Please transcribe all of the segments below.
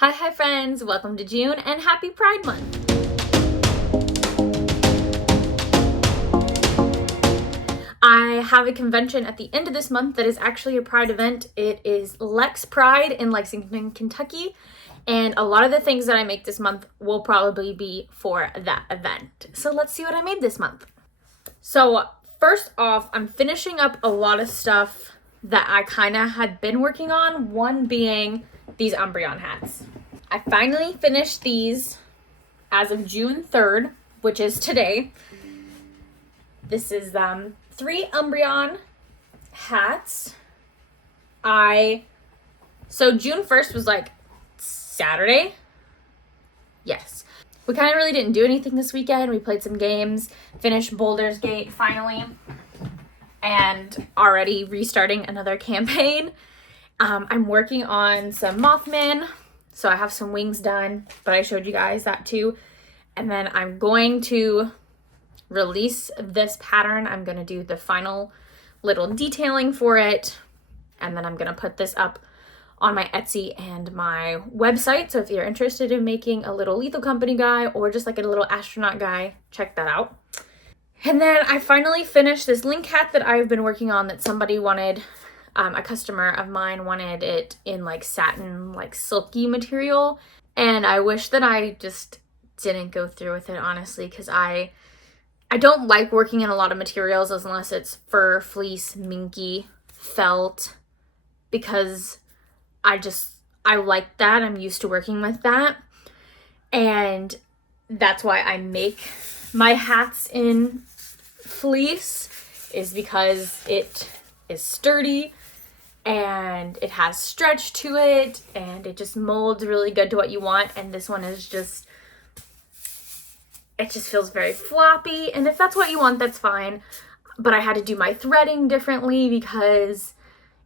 Hi friends, welcome to June and happy Pride Month. I have a convention at the end of this month that is actually a Pride event. It is Lex Pride in Lexington, Kentucky, and a lot of the things that I make this month will probably be for that event. So let's see what I made this month. So first off, I'm finishing up a lot of stuff that I kind of had been working on, one being these Umbreon hats. I finally finished these as of June 3rd, which is today. This is 3 Umbreon hats. So June 1st was like Saturday. Yes. We kind of really didn't do anything this weekend. We played some games, finished Baldur's Gate finally, and already restarting another campaign. I'm working on some Mothman, so I have some wings done, but I showed you guys that too. And then I'm going to release this pattern. I'm going to do the final little detailing for it, and then I'm going to put this up on my Etsy and my website. So if you're interested in making a little lethal company guy or just like a little astronaut guy, check that out. And then I finally finished this link hat that I've been working on that somebody wanted. A customer of mine wanted it in like satin, like silky material. And I wish that I just didn't go through with it, honestly, because I don't like working in a lot of materials unless it's fur, fleece, minky, felt, because I like that. I'm used to working with that. And that's why I make my hats in fleece, is because it is sturdy and it has stretch to it and it just molds really good to what you want. And this one is it just feels very floppy, and if that's what you want, that's fine. But I had to do my threading differently, because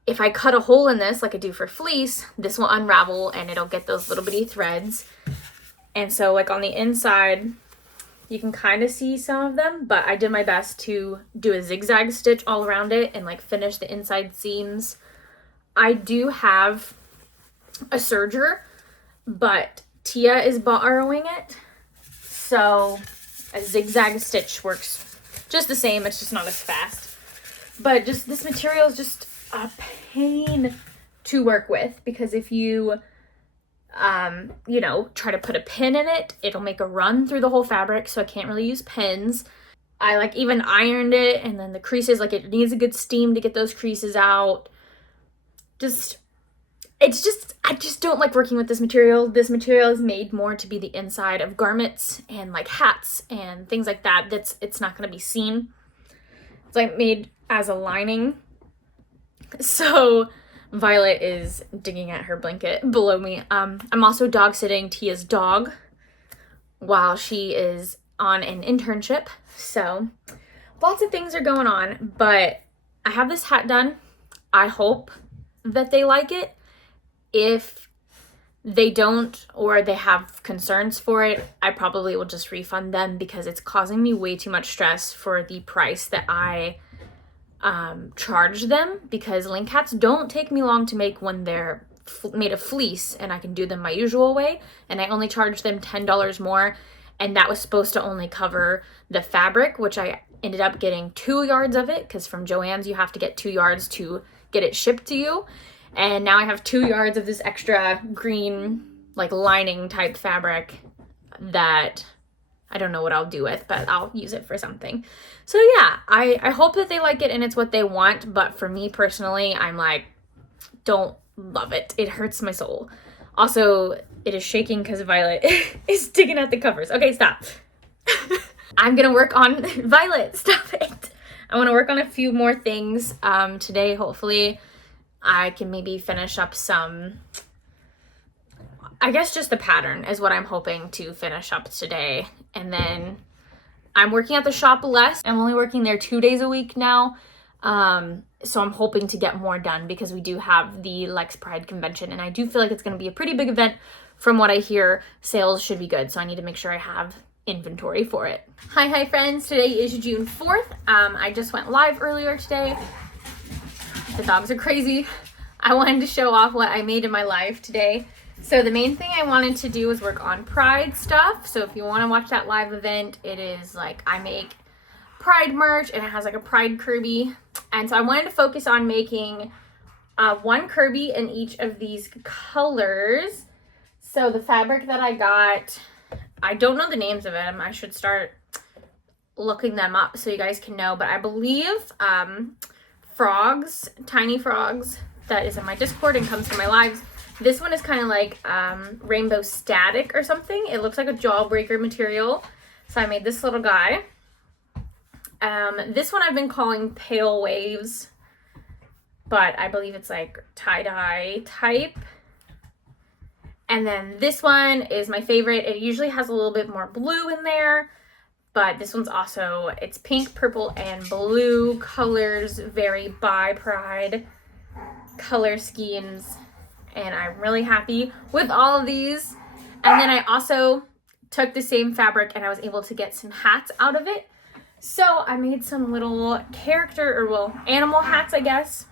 if I cut a hole in this like I do for fleece, this will unravel and it'll get those little bitty threads. And so like on the inside, you can kind of see some of them, but I did my best to do a zigzag stitch all around it and like finish the inside seams. I do have a serger, but Tia is borrowing it. So a zigzag stitch works just the same. It's just not as fast. But just this material is just a pain to work with, because if you try to put a pin in it, it'll make a run through the whole fabric, so I can't really use pins. I even ironed it, and then the creases, it needs a good steam to get those creases out. I just don't like working with this material. This material is made more to be the inside of garments and hats and things like that. It's not going to be seen. It's made as a lining. So Violet is digging at her blanket below me. I'm also dog sitting Tia's dog while she is on an internship. So lots of things are going on, but I have this hat done. I hope that they like it. If they don't, or they have concerns for it, I probably will just refund them, because it's causing me way too much stress for the price that I charge them, because link hats don't take me long to make when they're made of fleece and I can do them my usual way, and I only charge them $10 more, and that was supposed to only cover the fabric, which I ended up getting 2 yards of it, because from Joann's you have to get 2 yards to get it shipped to you. And now I have 2 yards of this extra green lining type fabric that I don't know what I'll do with, but I'll use it for something. So yeah, I hope that they like it and it's what they want, but for me personally, I'm don't love it. It hurts my soul. Also, it is shaking because Violet is digging at the covers. Okay, stop. I'm gonna work on Violet, stop it. I want to work on a few more things today. Hopefully I can maybe finish up some, I guess just the pattern is what I'm hoping to finish up today. And then I'm working at the shop less. I'm only working there 2 days a week now. So I'm hoping to get more done, because we do have the Lex Pride convention, and I do feel like it's going to be a pretty big event. From what I hear, sales should be good. So I need to make sure I have inventory for it. Hi friends, today is June 4th. I just went live earlier today. The dogs are crazy. I wanted to show off what I made in my live today. So the main thing I wanted to do was work on Pride stuff. So if you want to watch that live event, it is like I make Pride merch and it has like a Pride Kirby. And so I wanted to focus on making one Kirby in each of these colors. So the fabric that I got, I don't know the names of them. I should start looking them up so you guys can know. But I believe frogs, tiny frogs, that is in my Discord and comes to my lives. This one is kind of like rainbow static or something. It looks like a jawbreaker material. So I made this little guy. This one I've been calling Pale Waves, but I believe it's like tie-dye type. And then this one is my favorite. It usually has a little bit more blue in there, but this one's also, it's pink, purple, and blue colors vary by Pride color schemes. And I'm really happy with all of these. And then I also took the same fabric and I was able to get some hats out of it. So I made some little character, or well, animal hats, I guess.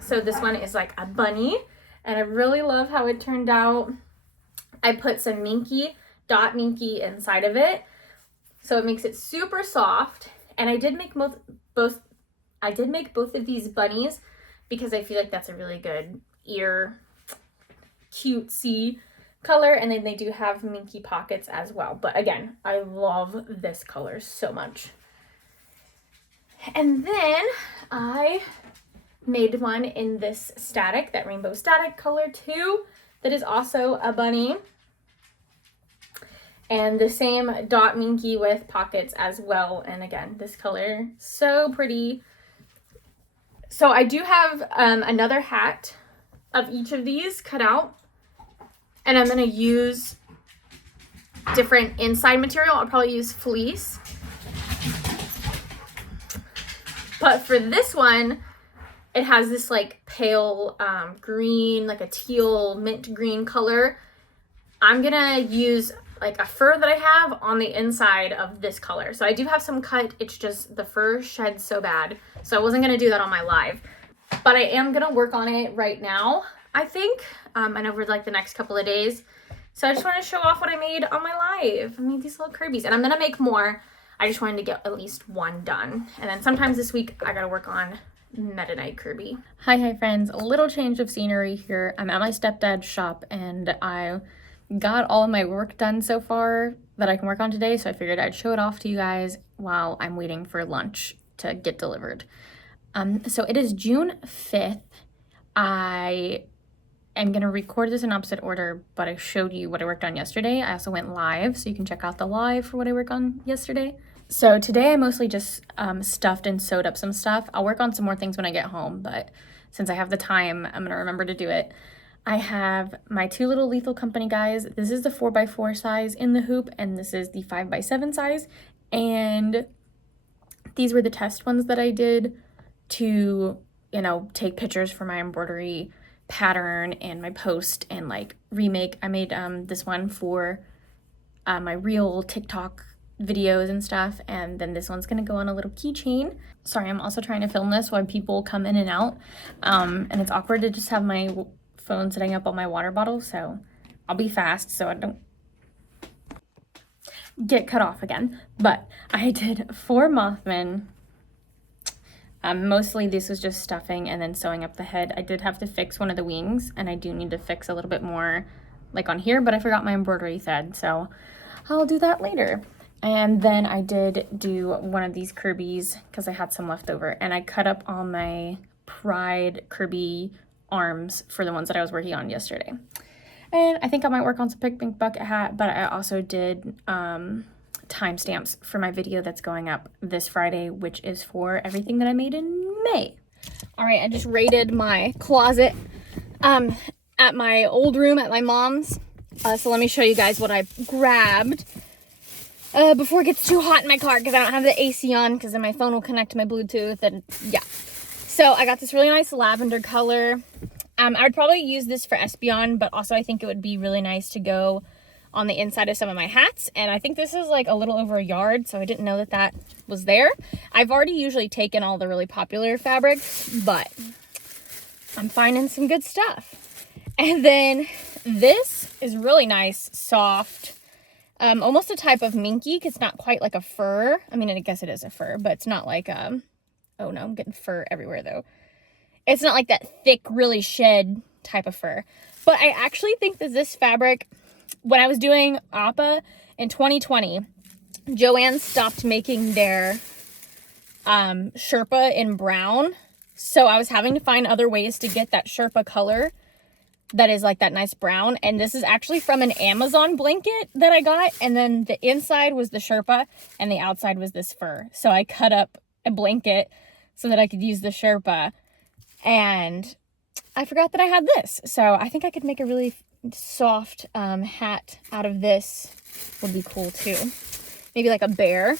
So this one is like a bunny, and I really love how it turned out. I put some Minky, dot Minky inside of it, so it makes it super soft. And I did make both of these bunnies because I feel like that's a really good ear cutesy color. And then they do have Minky pockets as well. But again, I love this color so much. And then I made one in this static, that rainbow static color too, that is also a bunny. And the same dot Minky with pockets as well. And again, this color, so pretty. So I do have another hat of each of these cut out. And I'm going to use different inside material. I'll probably use fleece. But for this one, it has this like pale green, like a teal mint green color. I'm gonna use like a fur that I have on the inside of this color. So I do have some cut, it's just the fur sheds so bad. So I wasn't gonna do that on my live. But I am gonna work on it right now, I think, and over like the next couple of days. So I just wanna show off what I made on my live. I made these little Kirbys, and I'm gonna make more. I just wanted to get at least one done. And then sometimes this week, I gotta work on Meta Knight Kirby. Hi friends, a little change of scenery here. I'm at my stepdad's shop and I got all of my work done so far that I can work on today. So I figured I'd show it off to you guys while I'm waiting for lunch to get delivered. So it is June 5th. I am gonna record this in opposite order, but I showed you what I worked on yesterday. I also went live, so you can check out the live for what I worked on yesterday. So today I mostly just stuffed and sewed up some stuff. I'll work on some more things when I get home, but since I have the time, I'm gonna remember to do it. I have my two little Lethal Company guys. This is the 4x4 size in the hoop, and this is the 5x7 size. And these were the test ones that I did to, you know, take pictures for my embroidery pattern and my post and like remake. I made this one for my real TikTok videos and stuff, and then this one's gonna go on a little keychain. Sorry, I'm also trying to film this while people come in and out, and it's awkward to just have my phone sitting up on my water bottle, so I'll be fast so I don't get cut off again. But I did 4 Mothmen. Mostly this was just stuffing and then sewing up the head. I did have to fix one of the wings, and I do need to fix a little bit more like on here, but I forgot my embroidery thread, so I'll do that later. And then I did do one of these Kirbys because I had some left over, and I cut up all my Pride Kirby arms for the ones that I was working on yesterday. And I think I might work on some Pink Bucket Hat, but I also did timestamps for my video that's going up this Friday, which is for everything that I made in May. All right, I just raided my closet at my old room at my mom's. So let me show you guys what I grabbed before it gets too hot in my car, because I don't have the AC on, because then my phone will connect to my Bluetooth, and yeah. So I got this really nice lavender color. I would probably use this for Espeon, but also I think it would be really nice to go on the inside of some of my hats. And I think this is like a little over a yard, so I didn't know that that was there. I've already usually taken all the really popular fabrics, but I'm finding some good stuff. And then this is really nice, soft, almost a type of minky, because it's not quite like a fur. I mean, I guess it is a fur, but it's not like, oh no, I'm getting fur everywhere though. It's not like that thick, really shed type of fur. But I actually think that this fabric, when I was doing Appa in 2020, Joann stopped making their Sherpa in brown. So I was having to find other ways to get that Sherpa color that is like that nice brown. And this is actually from an Amazon blanket that I got. And then the inside was the Sherpa and the outside was this fur. So I cut up a blanket so that I could use the Sherpa. And I forgot that I had this. So I think I could make a really soft hat out of this. Would be cool too. Maybe like a bear.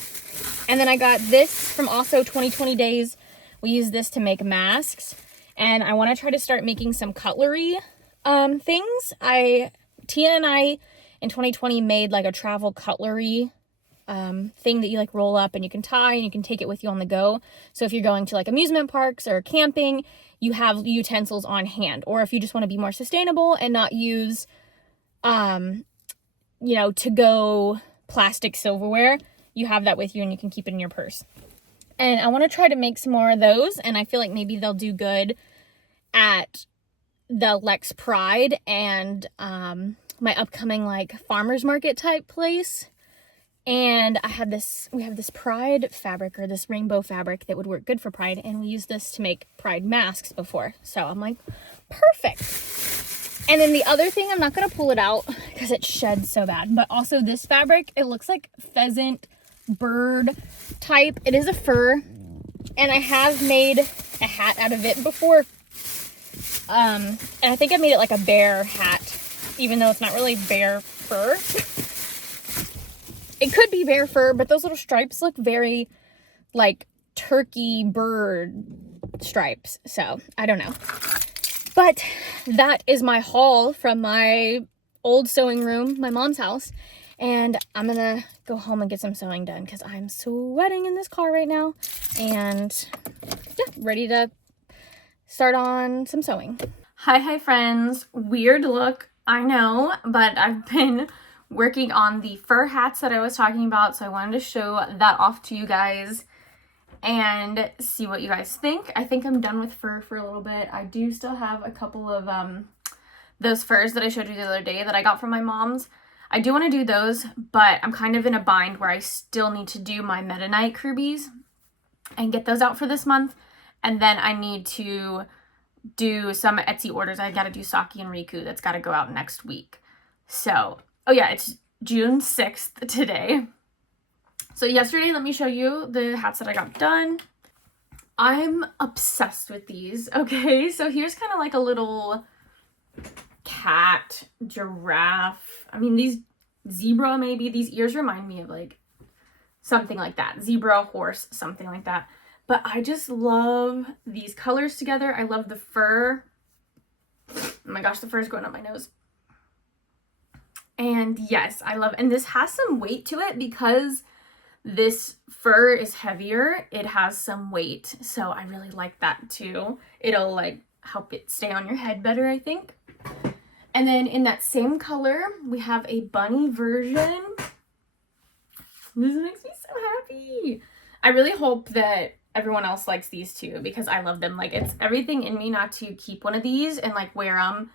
And then I got this from also 2020 Days. We use this to make masks. And I want to try to start making some cutlery things. Tia and I in 2020 made like a travel cutlery thing that you like roll up and you can tie and you can take it with you on the go. So if you're going to like amusement parks or camping, you have utensils on hand. Or if you just want to be more sustainable and not use, to go plastic silverware, you have that with you and you can keep it in your purse. And I want to try to make some more of those, and I feel like maybe they'll do good at the Lex Pride and my upcoming like farmers market type place. And we have this Pride fabric, or this rainbow fabric that would work good for Pride, and we used this to make Pride masks before. So I'm like, perfect. And then the other thing, I'm not going to pull it out because it sheds so bad, but also this fabric, it looks like pheasant bird type. It is a fur, and I have made a hat out of it before. And I think I made it like a bear hat, even though it's not really bear fur. It could be bear fur, but those little stripes look very like turkey bird stripes. So I don't know. But that is my haul from my old sewing room, my mom's house. And I'm gonna go home and get some sewing done because I'm sweating in this car right now. And yeah, ready to start on some sewing. Hi friends. Weird look, I know, but I've been working on the fur hats that I was talking about, so I wanted to show that off to you guys and see what you guys think. I think I'm done with fur for a little bit. I do still have a couple of those furs that I showed you the other day that I got from my mom's. I do want to do those, but I'm kind of in a bind where I still need to do my Meta Knight Kirbys and get those out for this month. And then I need to do some Etsy orders. I got to do Saki and Riku. That's got to go out next week. So, oh yeah, it's June 6th today. So yesterday, let me show you the hats that I got done. I'm obsessed with these, okay? So here's kind of like a little cat, giraffe. I mean, these zebra maybe. These ears remind me of like something like that. Zebra, horse, something like that. But I just love these colors together. I love the fur. Oh my gosh, the fur is going up my nose. And yes, I love, and this has some weight to it because this fur is heavier. It has some weight. So I really like that too. It'll like help it stay on your head better, I think. And then in that same color, we have a bunny version. This makes me so happy. I really hope that everyone else likes these too because I love them. Like, it's everything in me not to keep one of these and like wear them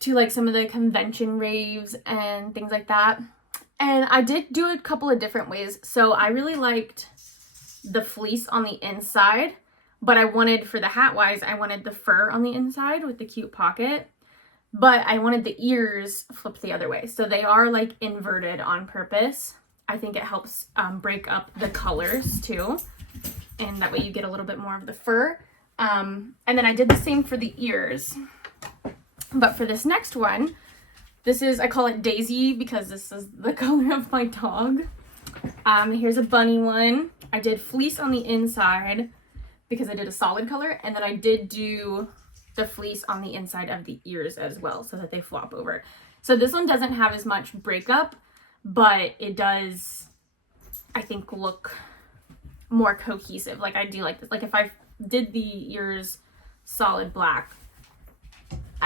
to like some of the convention raves and things like that. And I did do a couple of different ways. So I really liked the fleece on the inside, but I wanted, for the hat wise, I wanted the fur on the inside with the cute pocket, but I wanted the ears flipped the other way. So they are like inverted on purpose. I think it helps break up the colors too. And that way you get a little bit more of the fur. And then I did the same for the ears. But for this next one, this is, I call it Daisy because this is the color of my dog. Here's a bunny one. I did fleece on the inside because I did a solid color. And then I did do the fleece on the inside of the ears as well so that they flop over. So this one doesn't have as much breakup, but it does, I think, look more cohesive. Like I do like this. Like if I did the ears solid black,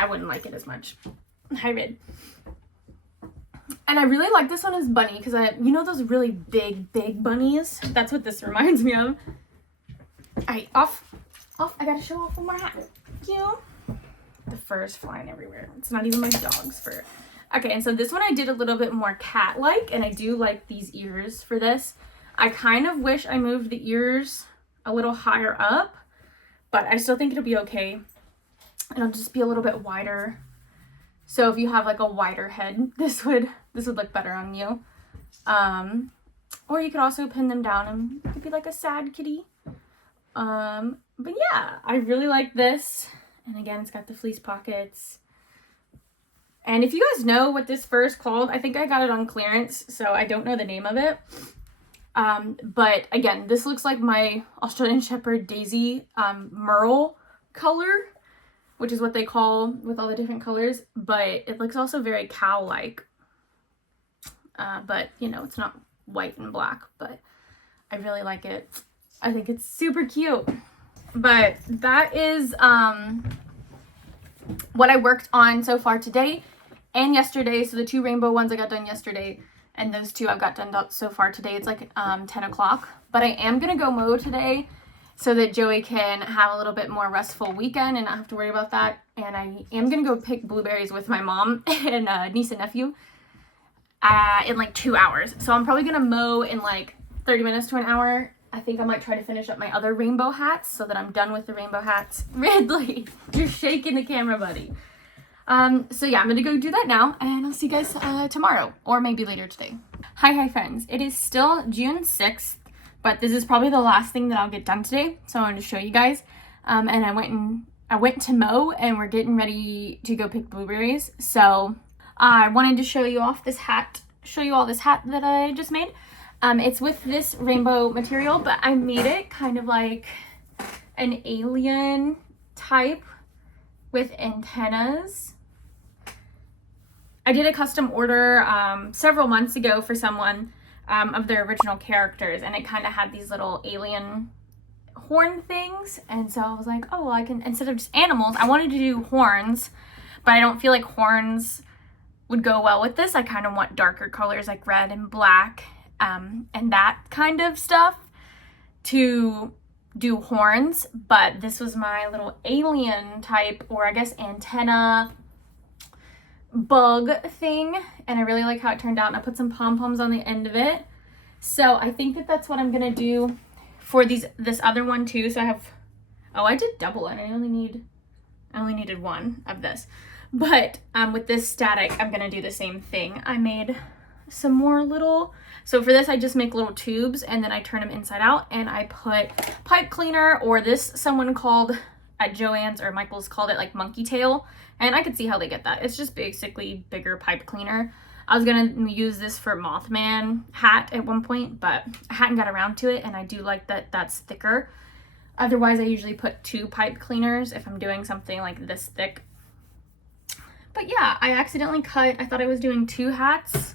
I wouldn't like it as much. Hi, Red. And I really like this one as bunny because you know those really big bunnies? That's what this reminds me of. Alright, off. I gotta show off my hat. Thank you. The fur's flying everywhere. It's not even my dog's fur. Okay, and so this one I did a little bit more cat-like, and I do like these ears for this. I kind of wish I moved the ears a little higher up, but I still think it'll be okay. It'll just be a little bit wider. So if you have like a wider head, this would look better on you. Or you could also pin them down and it could be like a sad kitty. But yeah, I really like this. And again, it's got the fleece pockets. And if you guys know what this fur is called, I think I got it on clearance, so I don't know the name of it. But again, this looks like my Australian Shepherd Daisy Merle color, which is what they call with all the different colors, but it looks also very cow-like. But, you know, it's not white and black, but I really like it. I think it's super cute. But that is what I worked on so far today and yesterday. So the 2 rainbow ones I got done yesterday, and those 2 I've got done so far today. It's like 10 o'clock. But I am going to go mow today so that Joey can have a little bit more restful weekend and not have to worry about that. And I am going to go pick blueberries with my mom and niece and nephew in like 2 hours. So I'm probably going to mow in like 30 minutes to an hour. I think I might try to finish up my other rainbow hats so that I'm done with the rainbow hats. Ridley, you're shaking the camera, buddy. So yeah, I'm going to go do that now, and I'll see you guys tomorrow, or maybe later today. Hi friends. It is still June 6th, but this is probably the last thing that I'll get done today, so I wanted to show you guys. And I went to mow, and we're getting ready to go pick blueberries. So I wanted to show you all this hat that I just made. It's with this rainbow material, but I made it kind of like an alien type with antennas. I did a custom order several months ago for someone of their original characters, and it kind of had these little alien horn things. And so I was like, oh, well, I can, instead of just animals, I wanted to do horns, but I don't feel like horns would go well with this. I kind of want darker colors like red and black. And that kind of stuff to do horns, but this was my little alien type, or I guess antenna bug thing, and I really like how it turned out, and I put some pom-poms on the end of it. So I think that that's what I'm gonna do for this other one too. So I have, oh, I did double it. I only needed 1 of this, but with this static I'm gonna do the same thing. I made some more little, so for this I just make little tubes and then I turn them inside out, and I put pipe cleaner, or this someone called at Joann's or Michael's called it like monkey tail, and I could see how they get that. It's just basically bigger pipe cleaner. I was gonna use this for Mothman hat at one point, but I hadn't got around to it, and I do like that that's thicker. Otherwise I usually put 2 pipe cleaners if I'm doing something like this thick. But yeah, I accidentally cut, I thought I was doing 2 hats.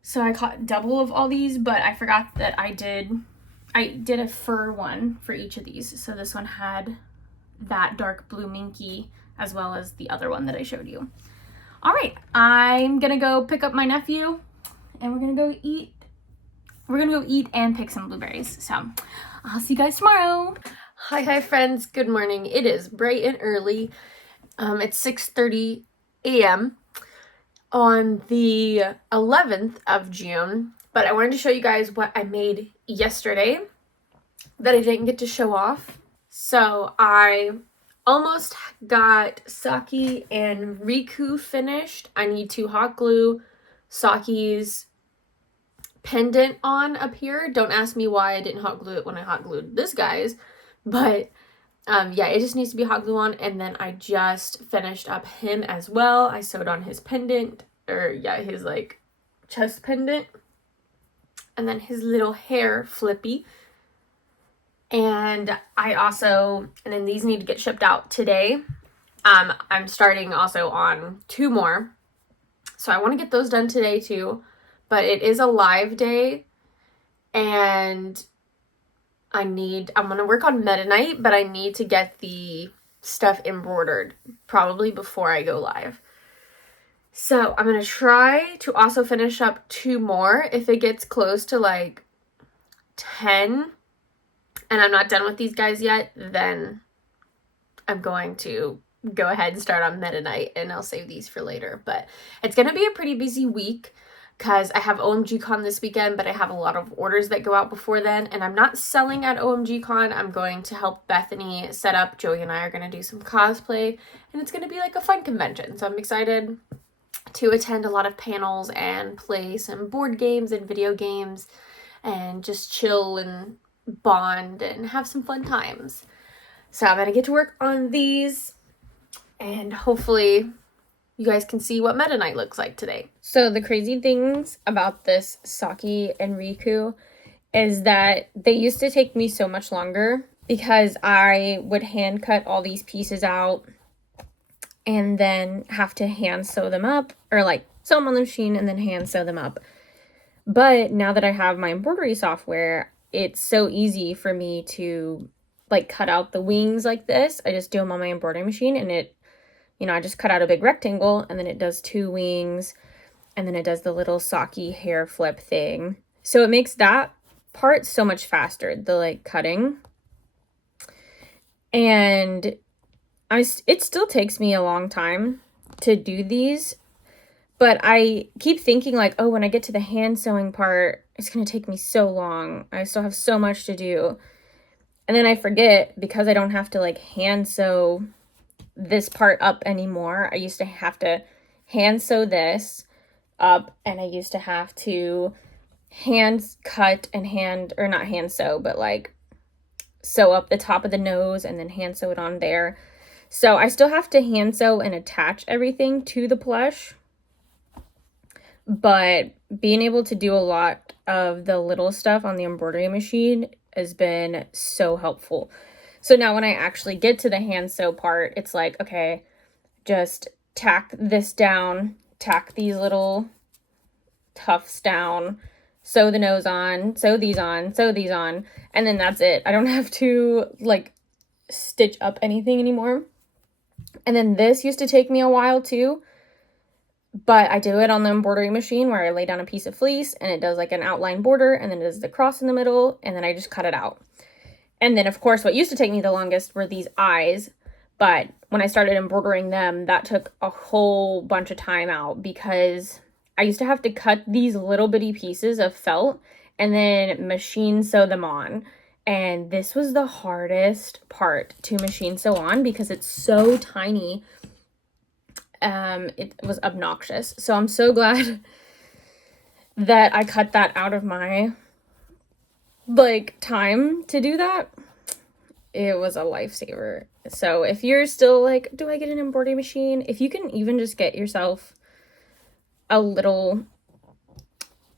So I caught double of all these, but I forgot that I did a fur one for each of these. So this one had that dark blue minky as well as the other one that I showed you. All right, I'm gonna go pick up my nephew and we're gonna go eat and pick some blueberries. So I'll see you guys tomorrow. Hi friends, good morning. It is bright and early. It's 6:30 a.m. on the 11th of June, but I wanted to show you guys what I made yesterday that I didn't get to show off. So I almost got Saki and Riku finished. I need to hot glue Saki's pendant on up here. Don't ask me why I didn't hot glue it when I hot glued this guy's, but yeah, it just needs to be hot glue on. And then I just finished up him as well. I sewed on his pendant, or yeah, his like chest pendant, and then his little hair flippy. And then these need to get shipped out today. I'm starting also on 2 more, so I want to get those done today too, but it is a live day, and I'm going to work on Meta Knight, but I need to get the stuff embroidered, probably before I go live. So I'm going to try to also finish up 2 more. If it gets close to like 10 and I'm not done with these guys yet, then I'm going to go ahead and start on Meta Knight, and I'll save these for later. But it's going to be a pretty busy week because I have OMG Con this weekend, but I have a lot of orders that go out before then, and I'm not selling at OMG Con. I'm going to help Bethany set up. Joey and I are going to do some cosplay, and it's going to be like a fun convention. So I'm excited to attend a lot of panels and play some board games and video games and just chill and bond and have some fun times. So I'm going to get to work on these, and hopefully you guys can see what Meta Knight looks like today. So the crazy things about this Saki and Riku is that they used to take me so much longer because I would hand cut all these pieces out and then have to hand sew them up, or like sew them on the machine and then hand sew them up. But now that I have my embroidery software, it's so easy for me to like cut out the wings like this. I just do them on my embroidery machine, and it, you know, I just cut out a big rectangle and then it does 2 wings and then it does the little Saki hair flip thing. So it makes that part so much faster, the like cutting. And it still takes me a long time to do these, but I keep thinking like, oh, when I get to the hand sewing part, it's going to take me so long. I still have so much to do. And then I forget, because I don't have to like hand sew this part up anymore. I used to have to hand sew this up, and I used to have to hand cut and not hand sew, but like sew up the top of the nose and then hand sew it on there. So I still have to hand sew and attach everything to the plush, but being able to do a lot of the little stuff on the embroidery machine has been so helpful. So now when I actually get to the hand sew part, it's like, okay, just tack this down, tack these little tufts down, sew the nose on, sew these on, and then that's it. I don't have to like stitch up anything anymore. And then this used to take me a while too, but I do it on the embroidery machine where I lay down a piece of fleece and it does like an outline border, and then it does the cross in the middle, and then I just cut it out. And then of course what used to take me the longest were these eyes, but when I started embroidering them, that took a whole bunch of time out because I used to have to cut these little bitty pieces of felt and then machine sew them on. And this was the hardest part to machine sew on because it's so tiny. It was obnoxious. So I'm so glad that I cut that out of my like time to do that. It was a lifesaver. So if you're still like, do I get an embroidery machine? If you can even just get yourself a little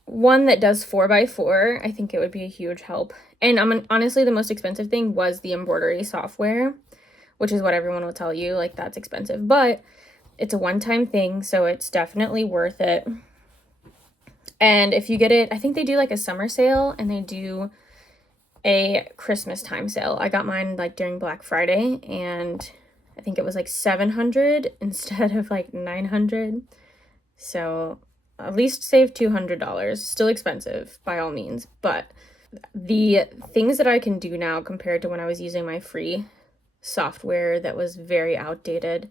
one that does 4x4, I think it would be a huge help. And honestly, the most expensive thing was the embroidery software, which is what everyone will tell you, like that's expensive, but it's a one-time thing, so it's definitely worth it. And if you get it, I think they do like a summer sale and they do a Christmas time sale. I got mine like during Black Friday, and I think it was like $700 instead of like $900. So at least save $200. Still expensive by all means, but the things that I can do now compared to when I was using my free software that was very outdated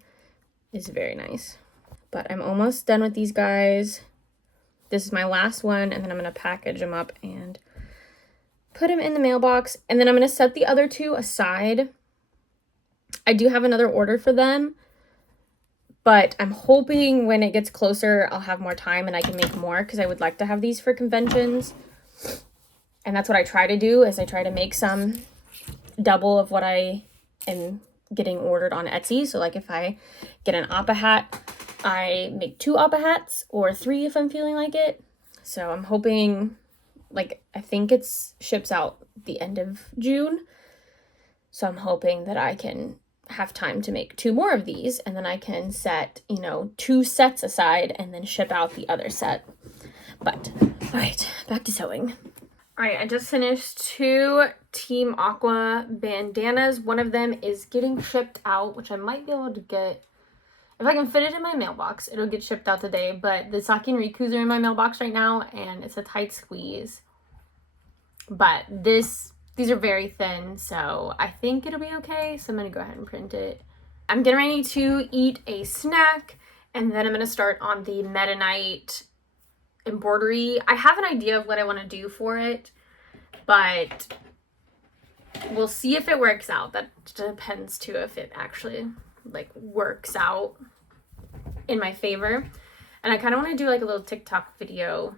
is very nice. But I'm almost done with these guys. This is my last one, and then I'm going to package them up and put them in the mailbox, and then I'm going to set the other 2 aside. I do have another order for them, but I'm hoping when it gets closer, I'll have more time and I can make more, because I would like to have these for conventions. And that's what I try to do, is I try to make some double of what I am getting ordered on Ettsy. So like if I get an Appa hat, I make 2 Appa hats, or 3 if I'm feeling like it. So I'm hoping, like, I think it's ships out the end of June. So I'm hoping that I can have time to make 2 more of these, and then I can set, 2 sets aside and then ship out the other set. But all right, back to sewing. Alright, I just finished 2 Team Aqua bandanas. One of them is getting shipped out, which I might be able to get. If I can fit it in my mailbox, it'll get shipped out today. But the Saki and Rikus are in my mailbox right now, and it's a tight squeeze. But these are very thin, so I think it'll be okay. So I'm going to go ahead and print it. I'm getting ready to eat a snack, and then I'm going to start on the Meta Knight embroidery. I have an idea of what I want to do for it, but we'll see if it works out. That depends too if it actually like works out in my favor. And I kind of want to do like a little TikTok video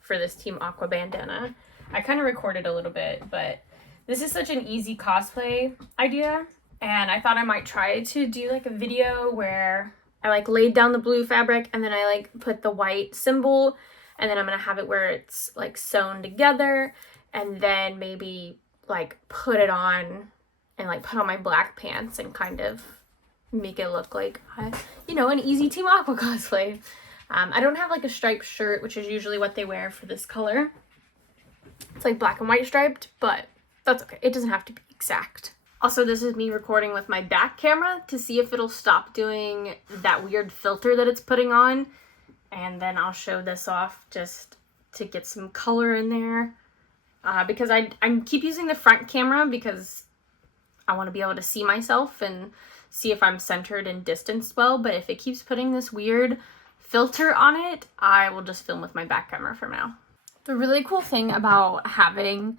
for this Team Aqua bandana. I kind of recorded a little bit, but this is such an easy cosplay idea, and I thought I might try to do like a video where I like laid down the blue fabric and then I like put the white symbol, and then I'm gonna have it where it's like sewn together, and then maybe like put it on and like put on my black pants and kind of make it look like, you know, an easy Team Aqua cosplay. I don't have like a striped shirt, which is usually what they wear for this color. It's like black and white striped, but that's okay. It doesn't have to be exact. Also, this is me recording with my back camera to see if it'll stop doing that weird filter that it's putting on. And then I'll show this off just to get some color in there. Because I keep using the front camera because I want to be able to see myself and see if I'm centered and distanced well. But if it keeps putting this weird filter on it, I will just film with my back camera for now. The really cool thing about having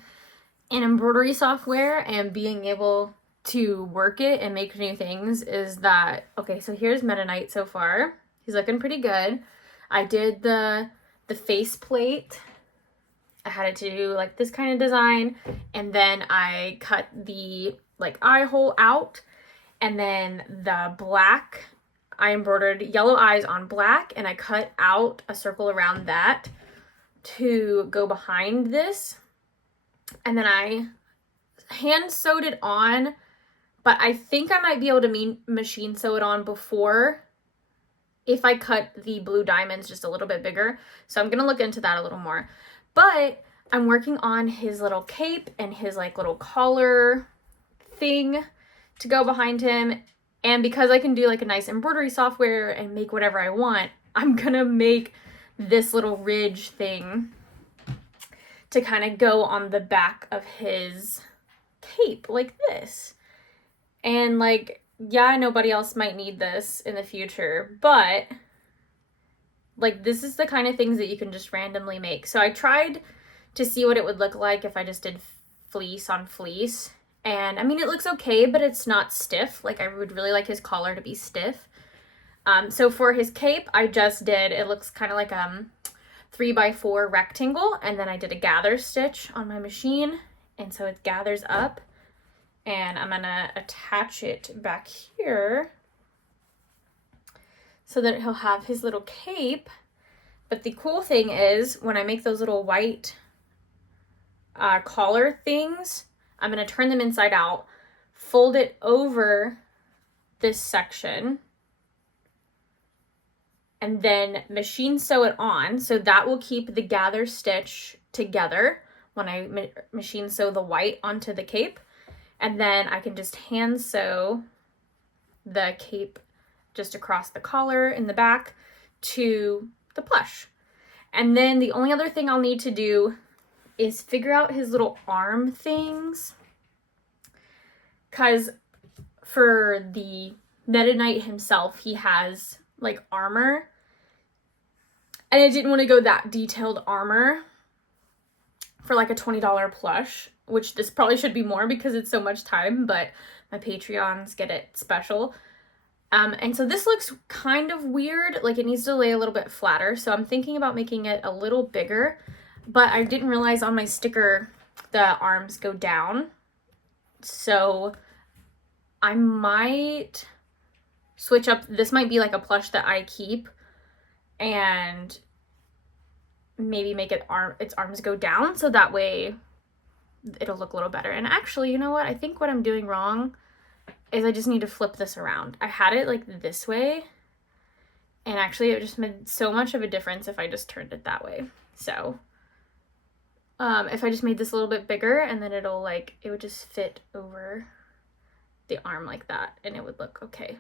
an embroidery software and being able to work it and make new things is that, okay, so here's Meta Knight so far. He's looking pretty good. I did the face plate. I had it to do like this kind of design, and then I cut the like eye hole out, and then the black, I embroidered yellow eyes on black, and I cut out a circle around that to go behind this. And then I hand sewed it on, but I think I might be able to machine sew it on before if I cut the blue diamonds just a little bit bigger. So I'm going to look into that a little more. But I'm working on his little cape and his like little collar thing to go behind him. And because I can do like a nice embroidery software and make whatever I want, I'm going to make this little ridge thing to kind of go on the back of his cape like this. And like, yeah, nobody else might need this in the future, but like this is the kind of things that you can just randomly make. So I tried to see what it would look like if I just did fleece on fleece. And I mean, it looks okay, but it's not stiff. Like I would really like his collar to be stiff. So for his cape, I just did, it looks kind of like 3x4 rectangle, and then I did a gather stitch on my machine, and so it gathers up, and I'm gonna attach it back here so that he'll have his little cape. But the cool thing is when I make those little white collar things, I'm gonna turn them inside out, fold it over this section, and then machine sew it on, so that will keep the gather stitch together when I machine sew the white onto the cape. And then I can just hand sew the cape just across the collar in the back to the plush. And then the only other thing I'll need to do is figure out his little arm things, because for the Meta Knight himself, he has like armor, and I didn't want to go that detailed armor for like a $20 plush, which this probably should be more because it's so much time, but my Patreons get it special. And so this looks kind of weird, like it needs to lay a little bit flatter, so I'm thinking about making it a little bigger, but I didn't realize on my sticker the arms go down, so I might switch up. This might be like a plush that I keep, and maybe make its arms go down, so that way it'll look a little better. And actually, you know what? I think what I'm doing wrong is I just need to flip this around. I had it like this way, and actually it just made so much of a difference if I just turned it that way. So if I just made this a little bit bigger, and then it'll like, it would just fit over the arm like that and it would look okay.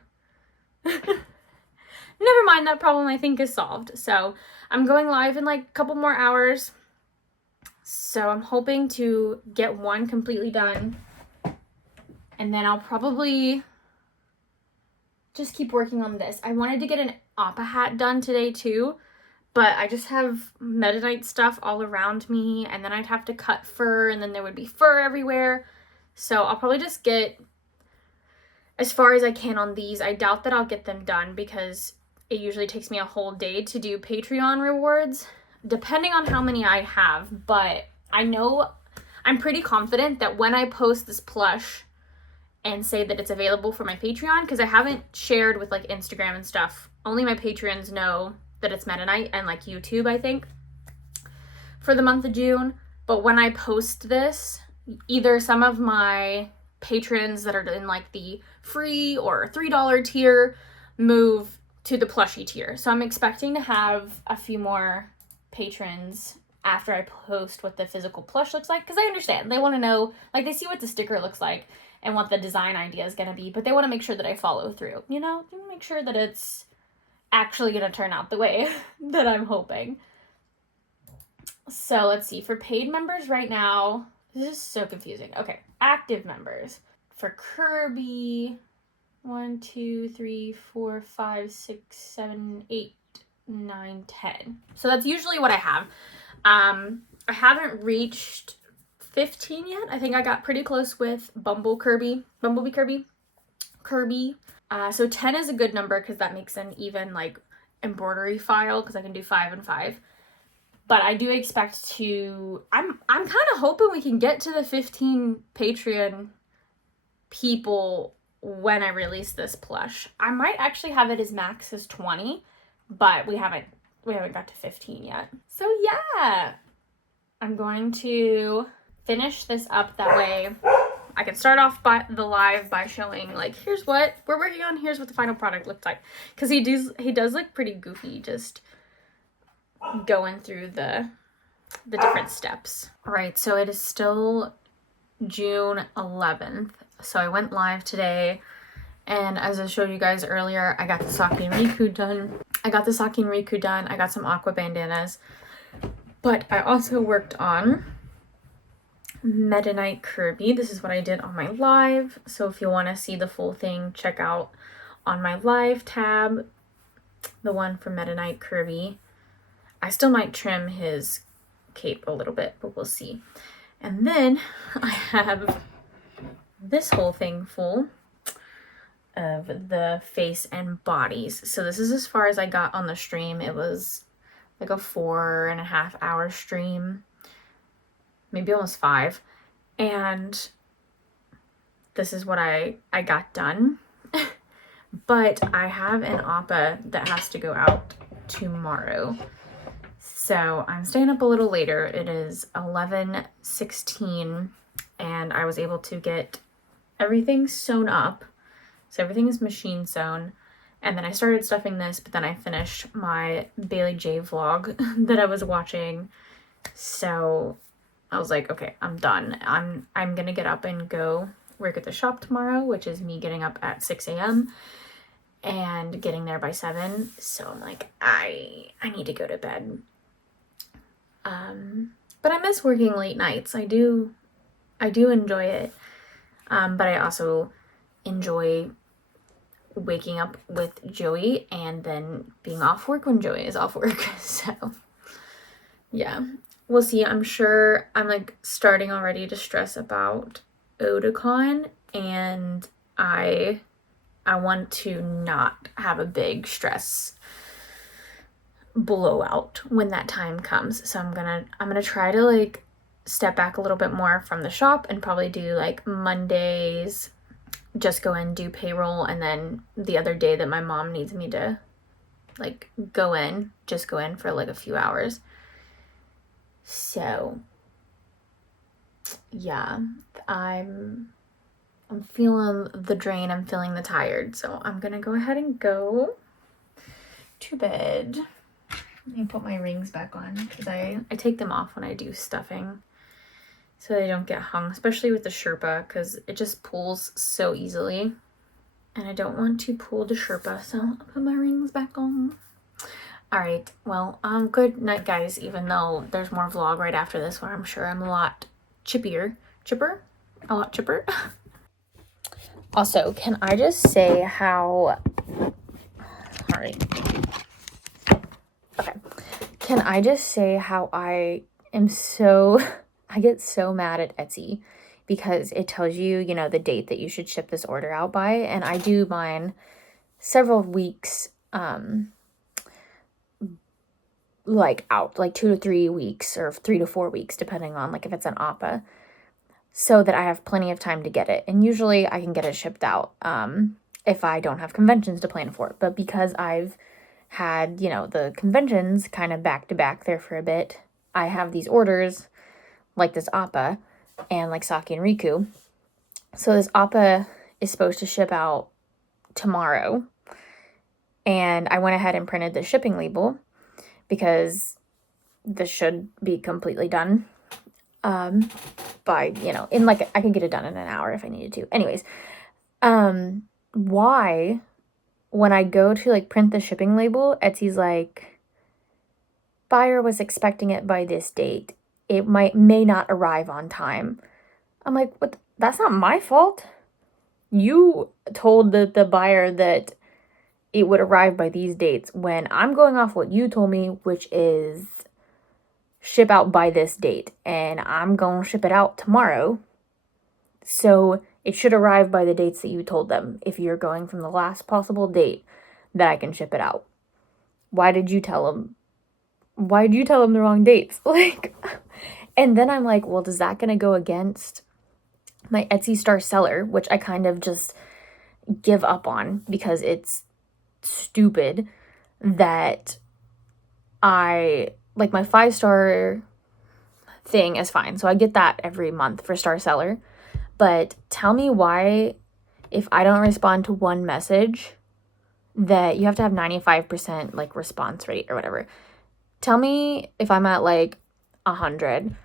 Never mind, that problem I think is solved. So I'm going live in like a couple more hours. So I'm hoping to get one completely done. And then I'll probably just keep working on this. I wanted to get an Appa hat done today too, but I just have Meta Knight stuff all around me, and then I'd have to cut fur, and then there would be fur everywhere. So I'll probably just get as far as I can on these. I doubt that I'll get them done because it usually takes me a whole day to do Patreon rewards, depending on how many I have. But I know, I'm pretty confident that when I post this plush and say that it's available for my Patreon, because I haven't shared with like Instagram and stuff, only my patrons know that it's Meta Knight and like YouTube, I think, for the month of June. But when I post this, either some of my patrons that are in like the free or $3 tier move to the plushie tier. So I'm expecting to have a few more patrons after I post what the physical plush looks like, because I understand they want to know, like, they see what the sticker looks like and what the design idea is going to be, but they want to make sure that I follow through, you know, make sure that it's actually going to turn out the way that I'm hoping. So let's see, for paid members right now, this is so confusing. Okay, active members. For Kirby, 1, 2, 3, 4, 5, 6, 7, 8, 9, 10. So that's usually what I have. I haven't reached 15 yet. I think I got pretty close with Bumblebee Kirby. So 10 is a good number because that makes an even like embroidery file, because I can do 5 and 5. But I do expect to, I'm kind of hoping we can get to the 15 Patreon people when I release this plush. I might actually have it as max as 20, but we haven't got to 15 yet. So yeah, I'm going to finish this up, that way I can start off by the live by showing like, here's what we're working on, here's what the final product looks like, because he does look pretty goofy just going through the different steps. All right, so it is still June 11th. So I went live today, and as I showed you guys earlier, I got the Saki and Riku done. I got some Aqua bandanas, but I also worked on Meta Knight Kirby. This is what I did on my live. So if you want to see the full thing, check out on my live tab, the one for Meta Knight Kirby. I still might trim his cape a little bit, but we'll see. And then I have this whole thing full of the face and bodies. So this is as far as I got on the stream. It was like a 4.5 hour stream, maybe almost 5. And this is what I got done. But I have an Appa that has to go out tomorrow. So I'm staying up a little later. It is 11:16, and I was able to get everything sewn up. So everything is machine sewn. And then I started stuffing this, but then I finished my Bailey J vlog that I was watching. So I was like, okay, I'm done. I'm gonna get up and go work at the shop tomorrow, which is me getting up at 6 a.m. and getting there by 7. So I'm like, I need to go to bed. But I miss working late nights. I do enjoy it. But I also enjoy waking up with Joey and then being off work when Joey is off work. So yeah, we'll see. I'm sure I'm like starting already to stress about Otakon, and I want to not have a big stress blowout when that time comes. So I'm gonna try to like step back a little bit more from the shop and probably do like Mondays, just go in, do payroll, and then the other day that my mom needs me to like just go in for like a few hours. So yeah, I'm feeling the drain, I'm feeling the tired, so I'm gonna go ahead and go to bed. Let me put my rings back on because I take them off when I do stuffing. so they don't get hung, especially with the Sherpa, because it just pulls so easily. And I don't want to pull the Sherpa, so I'll put my rings back on. Alright, well, good night, guys, even though there's more vlog right after this where I'm sure I'm a lot chipper? A lot chipper. Also, can I just say how... Alright. Okay. Can I just say how I am so... I get so mad at Ettsy because it tells you, you know, the date that you should ship this order out by, and I do mine several weeks, like out, like 2 to 3 weeks or 3 to 4 weeks, depending on like if it's an Appa, so that I have plenty of time to get it. And usually I can get it shipped out if I don't have conventions to plan for. But because I've had, you know, the conventions kind of back to back there for a bit, I have these orders like this Appa and like Saki and Riku. So this Appa is supposed to ship out tomorrow, and I went ahead and printed the shipping label because this should be completely done by, you know, in like, I could get it done in an hour if I needed to. Anyways, why, when I go to like print the shipping label, Etsy's like, buyer was expecting it by this date. It may not arrive on time. I'm like, what? That's not my fault. You told the buyer that it would arrive by these dates when I'm going off what you told me, which is ship out by this date, and I'm going to ship it out tomorrow. So it should arrive by the dates that you told them if you're going from the last possible date that I can ship it out. Why did you tell them the wrong dates? Like, and then I'm like, well, is that going to go against my Etsy star seller, which I kind of just give up on because it's stupid that I, like, my 5-star thing is fine. So I get that every month for star seller. But tell me why, if I don't respond to one message, that you have to have 95% like response rate or whatever. Tell me if I'm at like 100.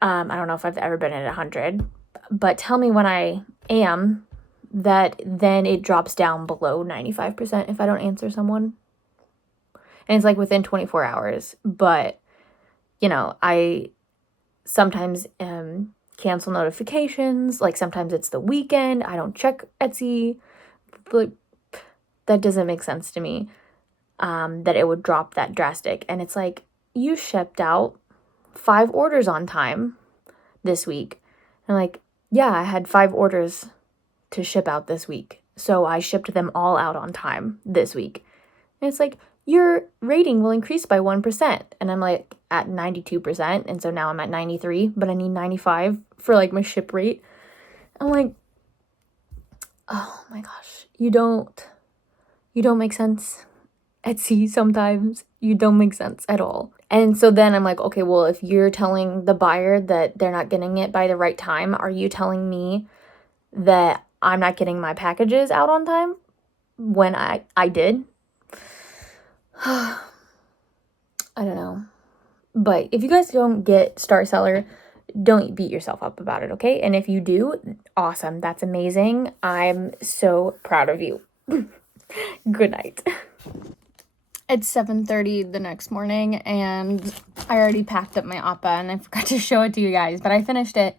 I don't know if I've ever been at 100, but tell me when I am, that then it drops down below 95% if I don't answer someone. And it's like within 24 hours. But, you know, I sometimes cancel notifications. Like sometimes it's the weekend. I don't check Etsy. Like, that doesn't make sense to me, that it would drop that drastic. And it's like, you shipped out 5 orders on time this week. And like, yeah, I had 5 orders to ship out this week. So I shipped them all out on time this week. And it's like, your rating will increase by 1%. And I'm like at 92%. And so now I'm at 93, but I need 95 for like my ship rate. I'm like, oh my gosh, you don't make sense. Etsy, sometimes you don't make sense at all. And so then I'm like, okay, well, if you're telling the buyer that they're not getting it by the right time, are you telling me that I'm not getting my packages out on time when I did? I don't know. But if you guys don't get Star Seller, don't beat yourself up about it, okay? And if you do, awesome. That's amazing. I'm so proud of you. Good night. It's 7:30 the next morning, and I already packed up my Appa, and I forgot to show it to you guys, but I finished it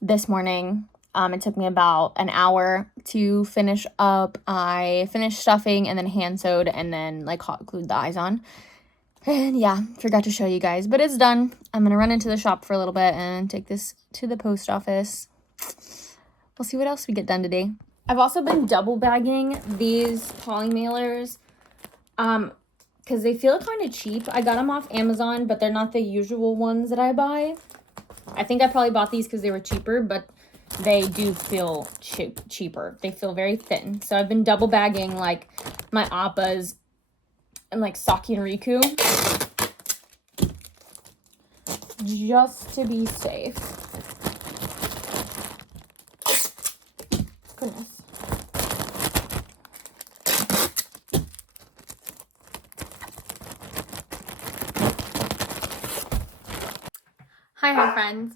this morning. It took me about an hour to finish up. I finished stuffing and then hand sewed and then like hot glued the eyes on. And yeah, forgot to show you guys, but it's done. I'm gonna run into the shop for a little bit and take this to the post office. We'll see what else we get done today. I've also been double bagging these poly mailers because they feel kind of cheap. I got them off Amazon, but they're not the usual ones that I buy. I think I probably bought these because they were cheaper, but they do feel cheaper. They feel very thin. So I've been double bagging like my Appas and like Saki and Riku just to be safe. Goodness. Hi friends.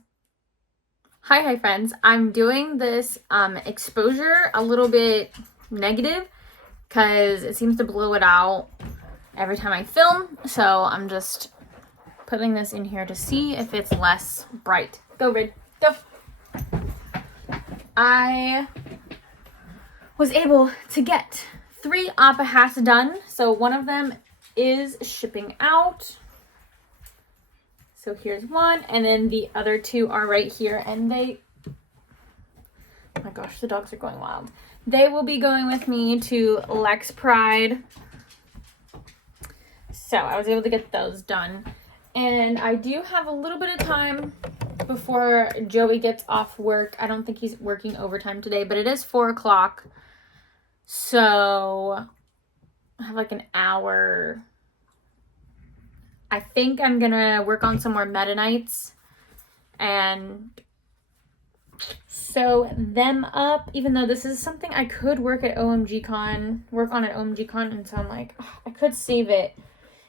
Hi friends. I'm doing this exposure a little bit negative because it seems to blow it out every time I film. So I'm just putting this in here to see if it's less bright. Go, Rid. Go. I was able to get 3 Appa Hats done. So one of them is shipping out. So here's one, and then the other 2 are right here, and they, oh my gosh, the dogs are going wild. They will be going with me to Lex Pride. So I was able to get those done. And I do have a little bit of time before Joey gets off work. I don't think he's working overtime today, but it is 4 o'clock. So I have like an hour. I think I'm gonna work on some more Meta Knights and sew them up, even though this is something I could work on at OMGCon, and so I'm like, oh, I could save it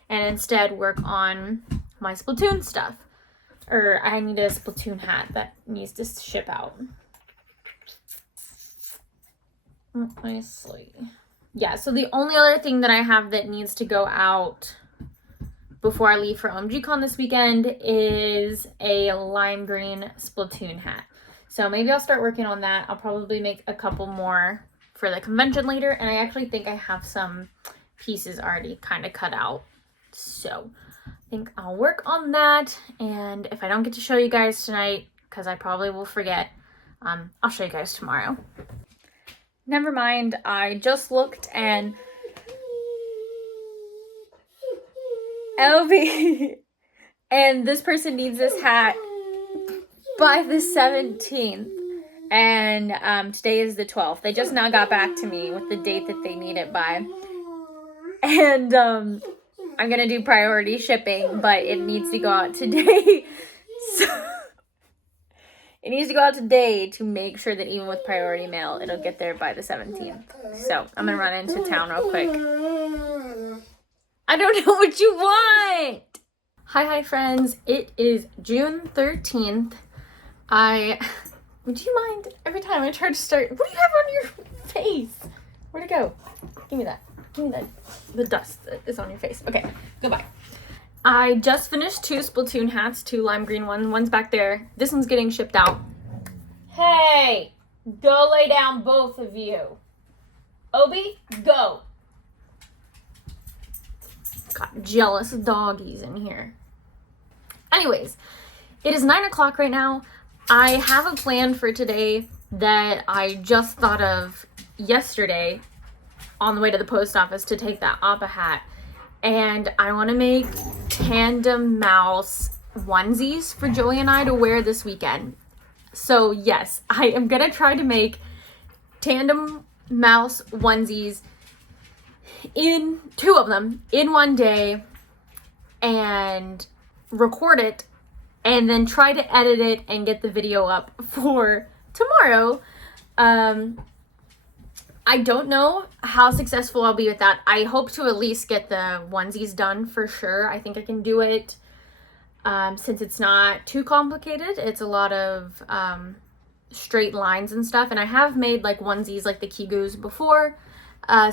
and instead work on my Splatoon stuff. Or I need a Splatoon hat that needs to ship out. Honestly. Yeah, so the only other thing that I have that needs to go out before I leave for OMGCon this weekend is a lime green Splatoon hat. So maybe I'll start working on that. I'll probably make a couple more for the convention later. And I actually think I have some pieces already kind of cut out. So I think I'll work on that. And if I don't get to show you guys tonight, because I probably will forget, I'll show you guys tomorrow. Never mind, I just looked and LB and this person needs this hat by the 17th, and today is the 12th. They just now got back to me with the date that they need it by, and I'm gonna do priority shipping, but it needs to go out today. So it needs to go out today to make sure that even with priority mail it'll get there by the 17th. So I'm gonna run into town real quick. I don't know what you want. Hi friends, it is June 13th. Do you mind every time I try to start, what do you have on your face? Where'd it go? Give me that. The dust that is on your face. Okay, goodbye. I just finished 2 Splatoon hats, 2 lime green ones. One's back there. This one's getting shipped out. Hey, go lay down, both of you. Obi, go. Got jealous doggies in here. Anyways, it is 9 o'clock right now. I have a plan for today that I just thought of yesterday on the way to the post office to take that Appa hat. And I want to make Tandemaus onesies for Joey and I to wear this weekend. So yes, I am going to try to make Tandemaus onesies, in 2 of them in one day, and record it and then try to edit it and get the video up for tomorrow. I don't know how successful I'll be with that. I hope to at least get the onesies done for sure. I think I can do it since it's not too complicated. It's a lot of straight lines and stuff, and I have made like onesies like the Kigus before.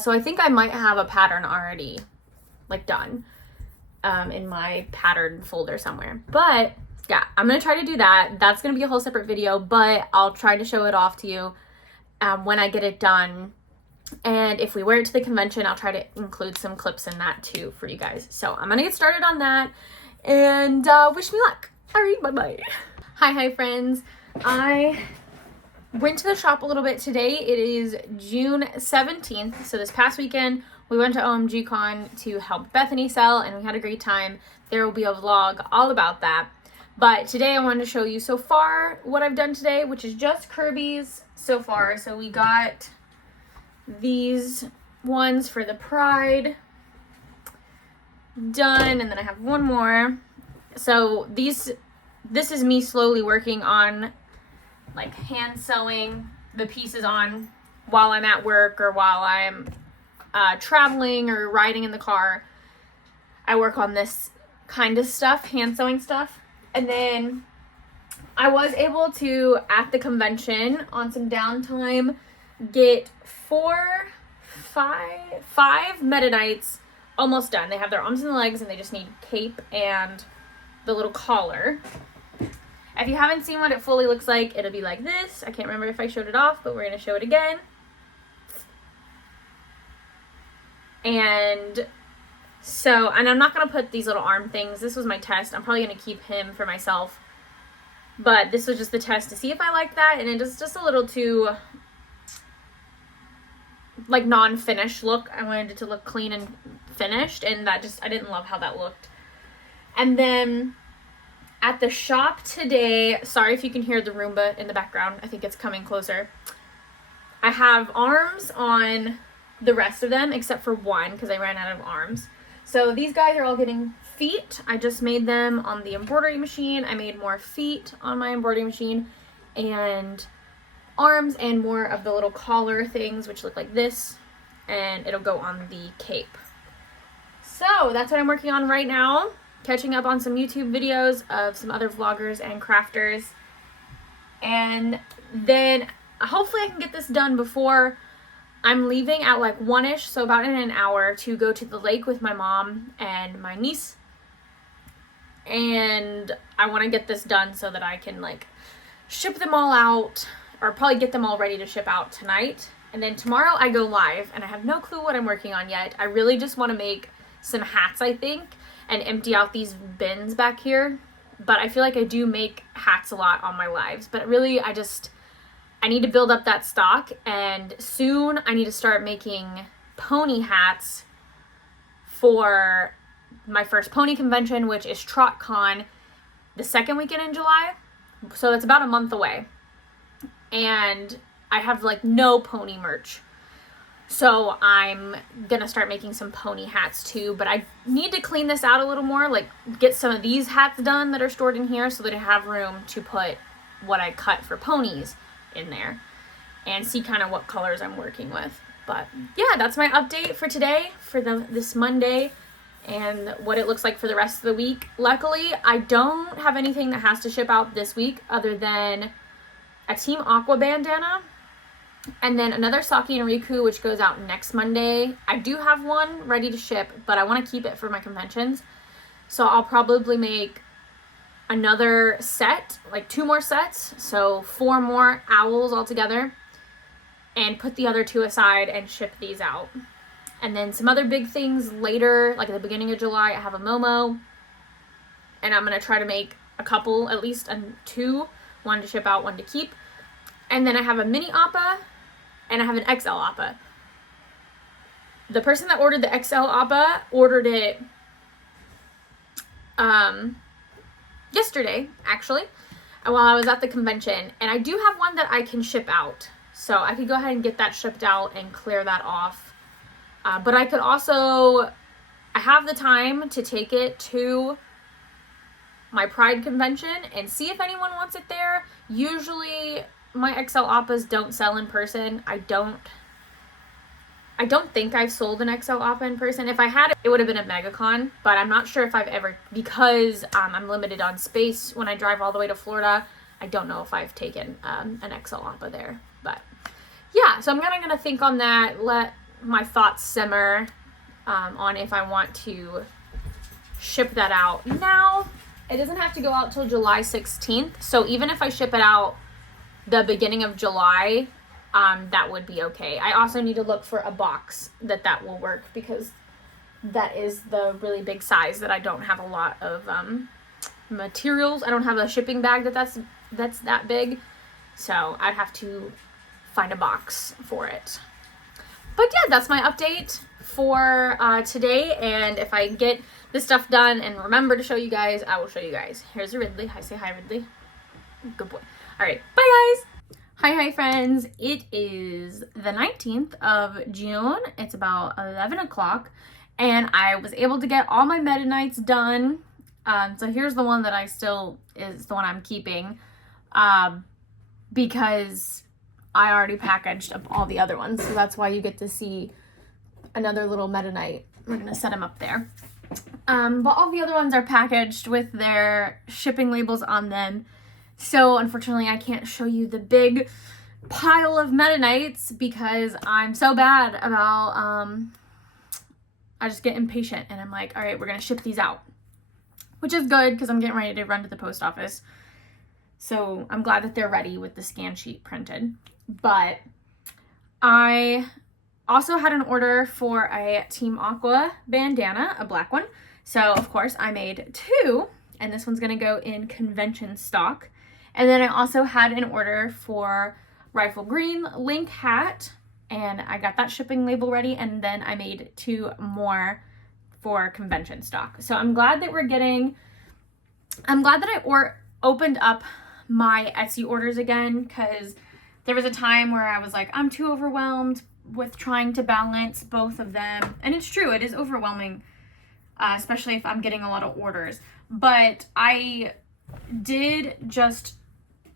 So I think I might have a pattern already like done in my pattern folder somewhere. But yeah, I'm going to try to do that. That's going to be a whole separate video, but I'll try to show it off to you when I get it done. And if we wear it to the convention, I'll try to include some clips in that too for you guys. So I'm going to get started on that, and wish me luck. All right, bye-bye. Hi friends. I went to the shop a little bit today. It is June 17th. So this past weekend, we went to OMGCon to help Bethany sell, and we had a great time. There will be a vlog all about that. But today I wanted to show you so far what I've done today, which is just Kirbys so far. So we got these ones for the Pride done, and then I have one more. So this is me slowly working on like hand sewing the pieces on while I'm at work or while I'm traveling or riding in the car. I work on this kind of stuff, hand sewing stuff. And then I was able to, at the convention, on some downtime, get five Meta Knights almost done. They have their arms and legs, and they just need cape and the little collar. If you haven't seen what it fully looks like, it'll be like this. I can't remember if I showed it off, but we're going to show it again. And so, and I'm not going to put these little arm things. This was my test. I'm probably going to keep him for myself. But this was just the test to see if I liked that. And it is just a little too, like, non-finished look. I wanted it to look clean and finished. And that just, I didn't love how that looked. And then at the shop today, sorry if you can hear the Roomba in the background. I think it's coming closer. I have arms on the rest of them except for one because I ran out of arms. So these guys are all getting feet. I just made them on the embroidery machine. I made more feet on my embroidery machine and arms and more of the little collar things which look like this, and it'll go on the cape. So that's what I'm working on right now. Catching up on some YouTube videos of some other vloggers and crafters. And then hopefully I can get this done before I'm leaving at like 1-ish, so about in an hour, to go to the lake with my mom and my niece. And I want to get this done so that I can like ship them all out, or probably get them all ready to ship out tonight. And then tomorrow I go live, and I have no clue what I'm working on yet. I really just want to make some hats, I think, and empty out these bins back here. But I feel like I do make hats a lot on my lives. But really, I need to build up that stock. And soon I need to start making pony hats for my first pony convention, which is TrotCon, the second weekend in July. So it's about a month away. And I have like no pony merch. So I'm gonna start making some pony hats too, but I need to clean this out a little more, like get some of these hats done that are stored in here so that I have room to put what I cut for ponies in there and see kind of what colors I'm working with. But yeah, that's my update for today, for this Monday, and what it looks like for the rest of the week. Luckily, I don't have anything that has to ship out this week other than a Team Aqua bandana. And then another Saki and Riku, which goes out next Monday. I do have one ready to ship, but I want to keep it for my conventions. So I'll probably make another set, like 2 more sets. So 4 more owls altogether. And put the other 2 aside and ship these out. And then some other big things later, like at the beginning of July, I have a Momo. And I'm going to try to make a couple, at least 2. 1 to ship out, 1 to keep. And then I have a mini Appa, and I have an XL Appa. The person that ordered the XL Appa ordered it yesterday, actually, while I was at the convention. And I do have one that I can ship out. So I could go ahead and get that shipped out and clear that off. But I could also, I have the time to take it to my Pride convention and see if anyone wants it there. Usually my XL Appas don't sell in person. I don't think I've sold an XL Appa in person. If I had, it would have been at MegaCon, but I'm not sure if I've ever, because I'm limited on space when I drive all the way to Florida. I don't know if I've taken an XL Appa there, but yeah, so I'm kind of going to think on that, let my thoughts simmer on if I want to ship that out. Now, it doesn't have to go out till July 16th, so even if I ship it out the beginning of July, that would be okay. I also need to look for a box that will work, because that is the really big size that I don't have a lot of materials. I don't have a shipping bag that's that big, so I'd have to find a box for it. But yeah, that's my update for today, and if I get this stuff done and remember to show you guys, I will show you guys. Here's a Ridley. Hi, say hi, Ridley. Good boy. All right, bye guys. Hi friends. It is the 19th of June. It's about 11 o'clock, and I was able to get all my Meta Knights done. So here's the one that is the one I'm keeping, because I already packaged up all the other ones, so that's why you get to see another little Meta Knight. We're gonna set him up there. But all the other ones are packaged with their shipping labels on them. So unfortunately I can't show you the big pile of Meta Knights because I'm so bad about, I just get impatient and I'm like, all right, we're going to ship these out. Which is good because I'm getting ready to run to the post office. So I'm glad that they're ready with the scan sheet printed. But I also had an order for a Team Aqua bandana, a black one. So of course I made 2, and this one's going to go in convention stock. And then I also had an order for Rifle Green Link hat, and I got that shipping label ready, and then I made 2 more for convention stock. So I'm glad that I opened up my Etsy orders again, because there was a time where I was like, I'm too overwhelmed with trying to balance both of them. And it's true, it is overwhelming, especially if I'm getting a lot of orders. But I did just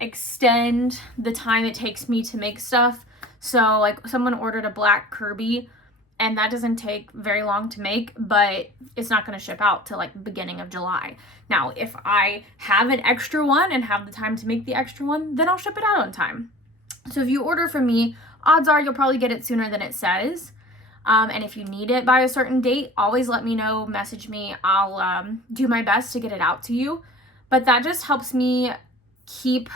extend the time it takes me to make stuff. So like someone ordered a black Kirby, and that doesn't take very long to make, but it's not going to ship out till like beginning of July. Now, if I have an extra one and have the time to make the extra one, then I'll ship it out on time. So if you order from me, odds are you'll probably get it sooner than it says. And if you need it by a certain date, always let me know, message me. I'll do my best to get it out to you. But that just helps me keep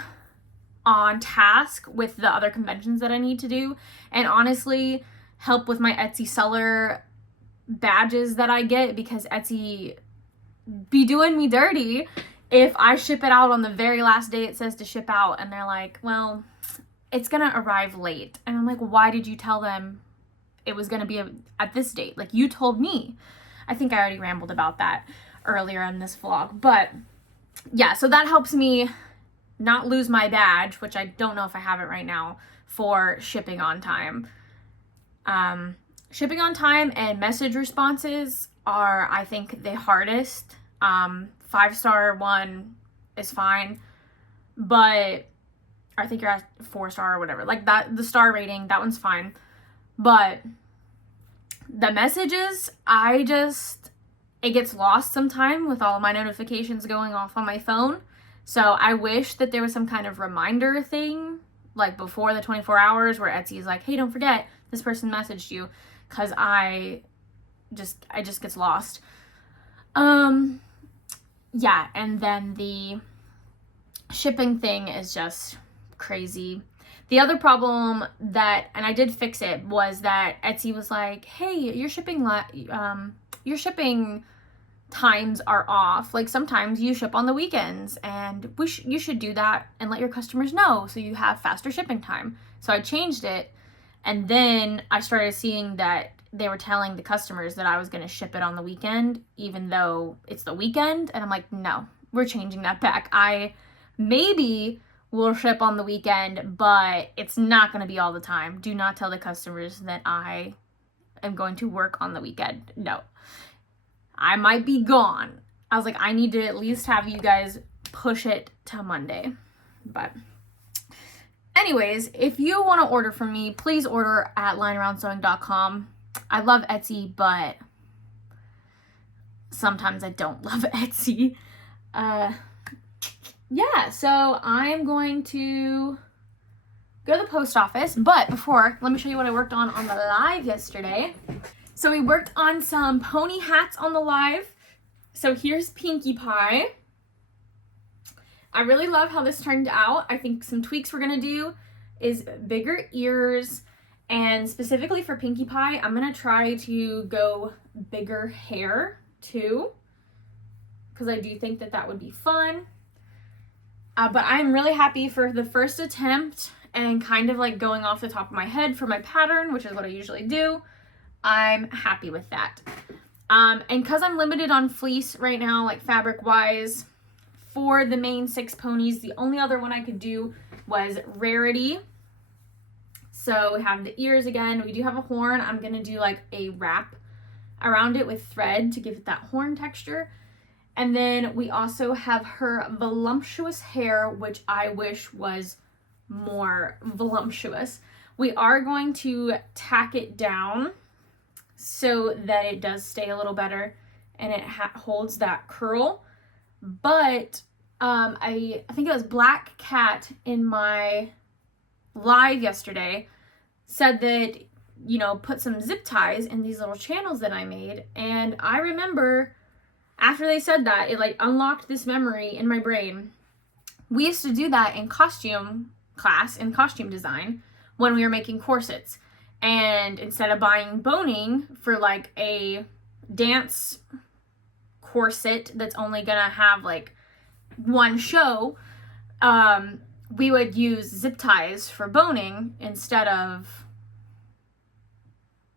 on task with the other conventions that I need to do. And honestly, help with my Etsy seller badges that I get, because Etsy be doing me dirty if I ship it out on the very last day it says to ship out and they're like, well, it's gonna arrive late. And I'm like, why did you tell them it was gonna be at this date? Like, you told me. I think I already rambled about that earlier in this vlog, but yeah, so that helps me not lose my badge, which I don't know if I have it right now, for shipping on time. Shipping on time and message responses are, I think, the hardest. 5-star one is fine, but I think you're at 4-star or whatever. Like that, the star rating, that one's fine. But the messages, it gets lost sometime with all my notifications going off on my phone. So I wish that there was some kind of reminder thing, like before the 24 hours, where Etsy is like, hey, don't forget, this person messaged you, because I just gets lost. Yeah, and then the shipping thing is just crazy. The other problem and I did fix it, was that Etsy was like, hey, your shipping times are off. Like, sometimes you ship on the weekends, and you should do that and let your customers know so you have faster shipping time. So I changed it, and then I started seeing that they were telling the customers that I was going to ship it on the weekend, even though it's the weekend. And I'm like, no, we're changing that back. I maybe will ship on the weekend, but it's not going to be all the time. Do not tell the customers that I am going to work on the weekend. No. I might be gone. I was like, I need to at least have you guys push it to Monday. But anyways, if you want to order from me, please order at linearoundsewing.com. I love Etsy, but sometimes I don't love Etsy. Yeah, so I'm going to go to the post office. But before, let me show you what I worked on the live yesterday. So we worked on some pony hats on the live. So here's Pinkie Pie. I really love how this turned out. I think some tweaks we're going to do is bigger ears. And specifically for Pinkie Pie, I'm going to try to go bigger hair too, because I do think that would be fun. But I'm really happy for the first attempt, and kind of like going off the top of my head for my pattern, which is what I usually do. I'm happy with that. And because I'm limited on fleece right now, like fabric wise, for the main 6 ponies, the only other one I could do was Rarity. So we have the ears again. We do have a horn. I'm going to do like a wrap around it with thread to give it that horn texture. And then we also have her voluptuous hair, which I wish was more voluptuous. We are going to tack it down so that it does stay a little better and it holds that curl. But I think it was Black Cat in my live yesterday said that, you know, put some zip ties in these little channels that I made. And I remember after they said that, it like unlocked this memory in my brain. We used to do that in costume class, in costume design, when we were making corsets. And instead of buying boning for like a dance corset that's only gonna have like one show, we would use zip ties for boning instead of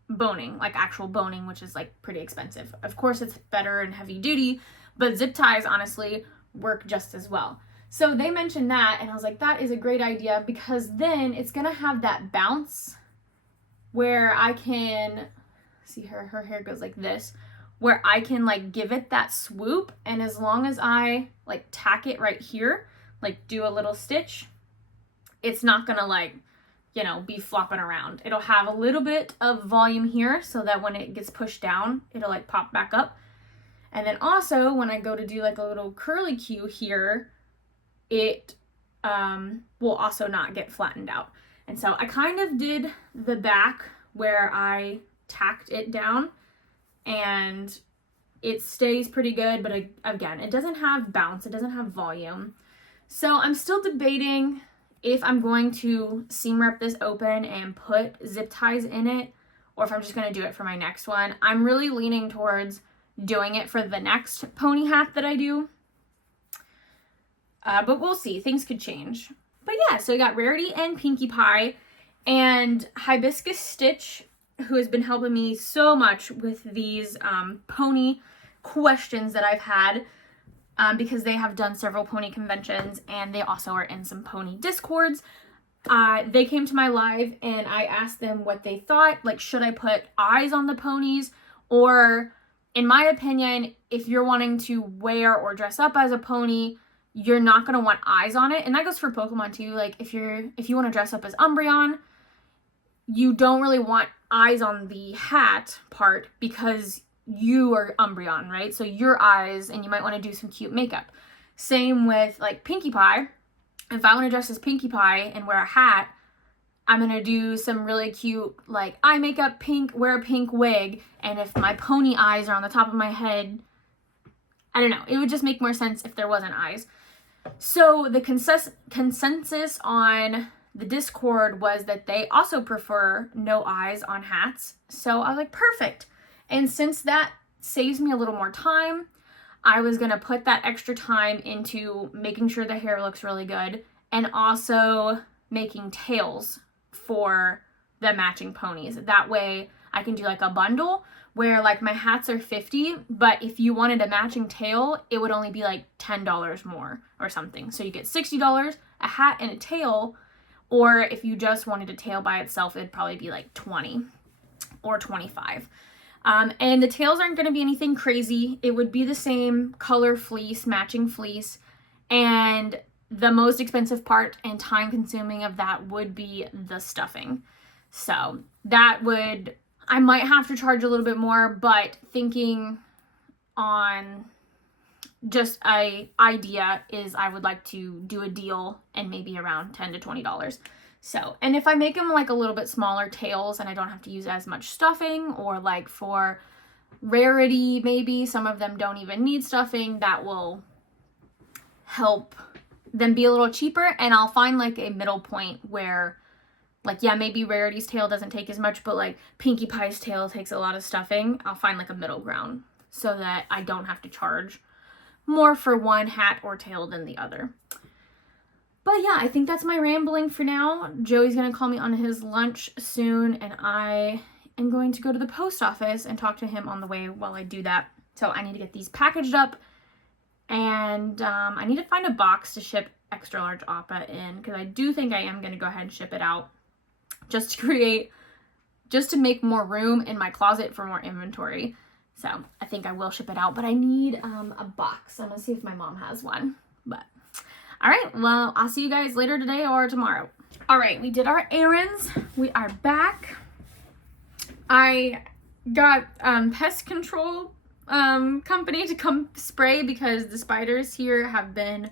boning, like actual boning, which is like pretty expensive. Of course, it's better and heavy duty, but zip ties honestly work just as well. So they mentioned that, and I was like, that is a great idea, because then it's gonna have that bounce where I can see her hair goes like this, where I can like give it that swoop, and as long as I like tack it right here, like do a little stitch, it's not gonna like, you know, be flopping around. It'll have a little bit of volume here so that when it gets pushed down, it'll like pop back up. And then also when I go to do like a little curly Q here, it will also not get flattened out. And so I kind of did the back where I tacked it down, and it stays pretty good, but again, it doesn't have bounce, it doesn't have volume. So I'm still debating if I'm going to seam rip this open and put zip ties in it, or if I'm just going to do it for my next one. I'm really leaning towards doing it for the next pony hat that I do. But we'll see. Things could change. But yeah, so I got Rarity and Pinkie Pie, and Hibiscus Stitch, who has been helping me so much with these pony questions that I've had, because they have done several pony conventions, and they also are in some pony discords. They came to my live, and I asked them what they thought. Like, should I put eyes on the ponies? Or, in my opinion, if you're wanting to wear or dress up as a pony, you're not going to want eyes on it. And that goes for Pokemon too. Like, if you want to dress up as Umbreon, you don't really want eyes on the hat part, because you are Umbreon, right? So your eyes, and you might want to do some cute makeup. Same with like Pinkie Pie. If I want to dress as Pinkie Pie and wear a hat, I'm going to do some really cute like eye makeup, pink, wear a pink wig, and if my pony eyes are on the top of my head, I don't know, it would just make more sense if there wasn't eyes. So the consensus on the Discord was that they also prefer no eyes on hats. So I was like, perfect. And since that saves me a little more time, I was going to put that extra time into making sure the hair looks really good, and also making tails for the matching ponies. That way I can do like a bundle where like my hats are $50, but if you wanted a matching tail, it would only be like $10 more or something. So you get $60, a hat and a tail, or if you just wanted a tail by itself, it'd probably be like $20 or $25. And the tails aren't going to be anything crazy. It would be the same color fleece, matching fleece, and the most expensive part and time consuming of that would be the stuffing. So that would, I might have to charge a little bit more, but thinking on just a idea is I would like to do a deal and maybe around $10 to $20. So, and if I make them like a little bit smaller tails and I don't have to use as much stuffing, or like for Rarity, maybe some of them don't even need stuffing, that will help them be a little cheaper. And I'll find like a middle point where like, yeah, maybe Rarity's tail doesn't take as much, but like Pinkie Pie's tail takes a lot of stuffing. I'll find like a middle ground so that I don't have to charge more for one hat or tail than the other. But yeah, I think that's my rambling for now. Joey's going to call me on his lunch soon, and I am going to go to the post office and talk to him on the way while I do that. So I need to get these packaged up, and I need to find a box to ship extra large Appa in, because I do think I am going to go ahead and ship it out just to make more room in my closet for more inventory. So I think I will ship it out, but I need a box. I'm going to see if my mom has one. But all right, well, I'll see you guys later today or tomorrow. All right, we did our errands. We are back. I got pest control company to come spray because the spiders here have been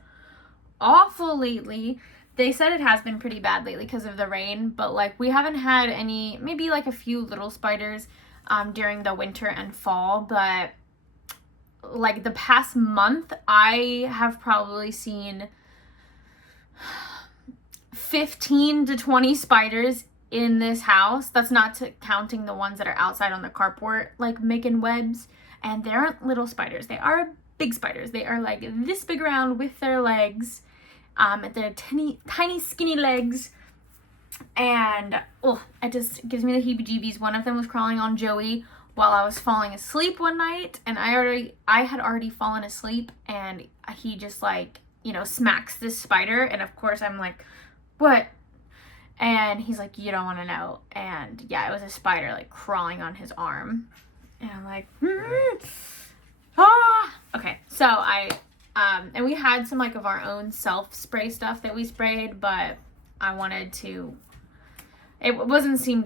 awful lately. They said it has been pretty bad lately because of the rain, but like we haven't had any, maybe like a few little spiders during the winter and fall, but like the past month I have probably seen 15 to 20 spiders in this house. That's not counting the ones that are outside on the carport, like making webs. And they aren't little spiders. They are big spiders. They are like this big around with their legs. Their tiny skinny legs. And it just gives me the heebie-jeebies. One of them was crawling on Joey while I was falling asleep one night. And I had already fallen asleep. And he just like, you know, smacks this spider. And of course I'm like, what? And he's like, you don't want to know. And yeah, it was a spider like crawling on his arm. And I'm like, Okay, so and we had some like of our own self-spray stuff that we sprayed, but I wanted to, it didn't seem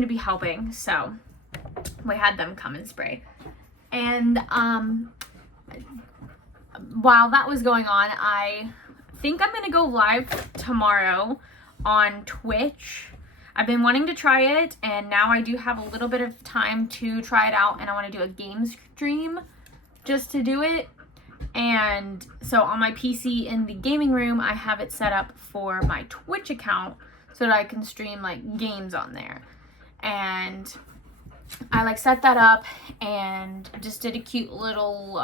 to be helping, so we had them come and spray. And while that was going on, I think I'm gonna go live tomorrow on Twitch. I've been wanting to try it, and now I do have a little bit of time to try it out, and I want to do a game stream just to do it. And so on my PC in the gaming room, I have it set up for my Twitch account so that I can stream like games on there. And I like set that up and just did a cute little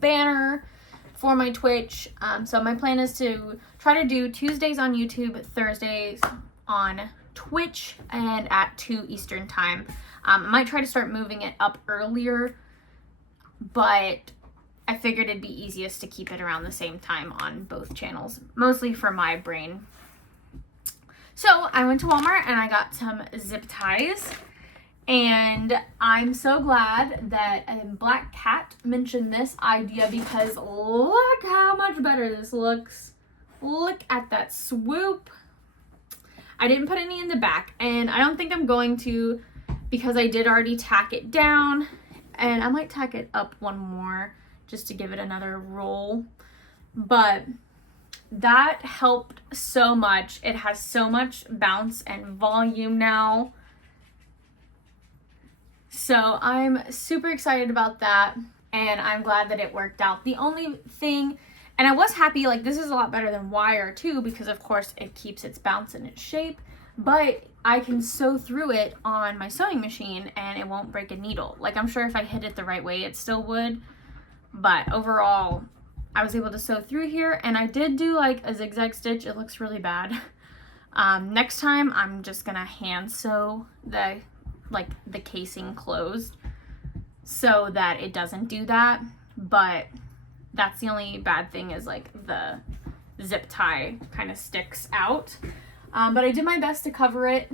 banner for my Twitch. So my plan is to try to do Tuesdays on YouTube, Thursdays on Twitch, and at 2 Eastern time. I might try to start moving it up earlier, but I figured it'd be easiest to keep it around the same time on both channels, mostly for my brain. So I went to Walmart and I got some zip ties, and I'm so glad that Black Cat mentioned this idea because look how much better this looks. Look at that swoop. I didn't put any in the back, and I don't think I'm going to because I did already tack it down, and I might tack it up one more just to give it another roll. But that helped so much. It has so much bounce and volume now. So I'm super excited about that, and I'm glad that it worked out. The only thing, and I was happy, like this is a lot better than wire too, because of course it keeps its bounce and its shape, but I can sew through it on my sewing machine and it won't break a needle. Like I'm sure if I hit it the right way, it still would, but overall I was able to sew through here, and I did do like a zigzag stitch. It looks really bad. Next time I'm just gonna hand sew the casing closed so that it doesn't do that. But that's the only bad thing, is like the zip tie kind of sticks out. But I did my best to cover it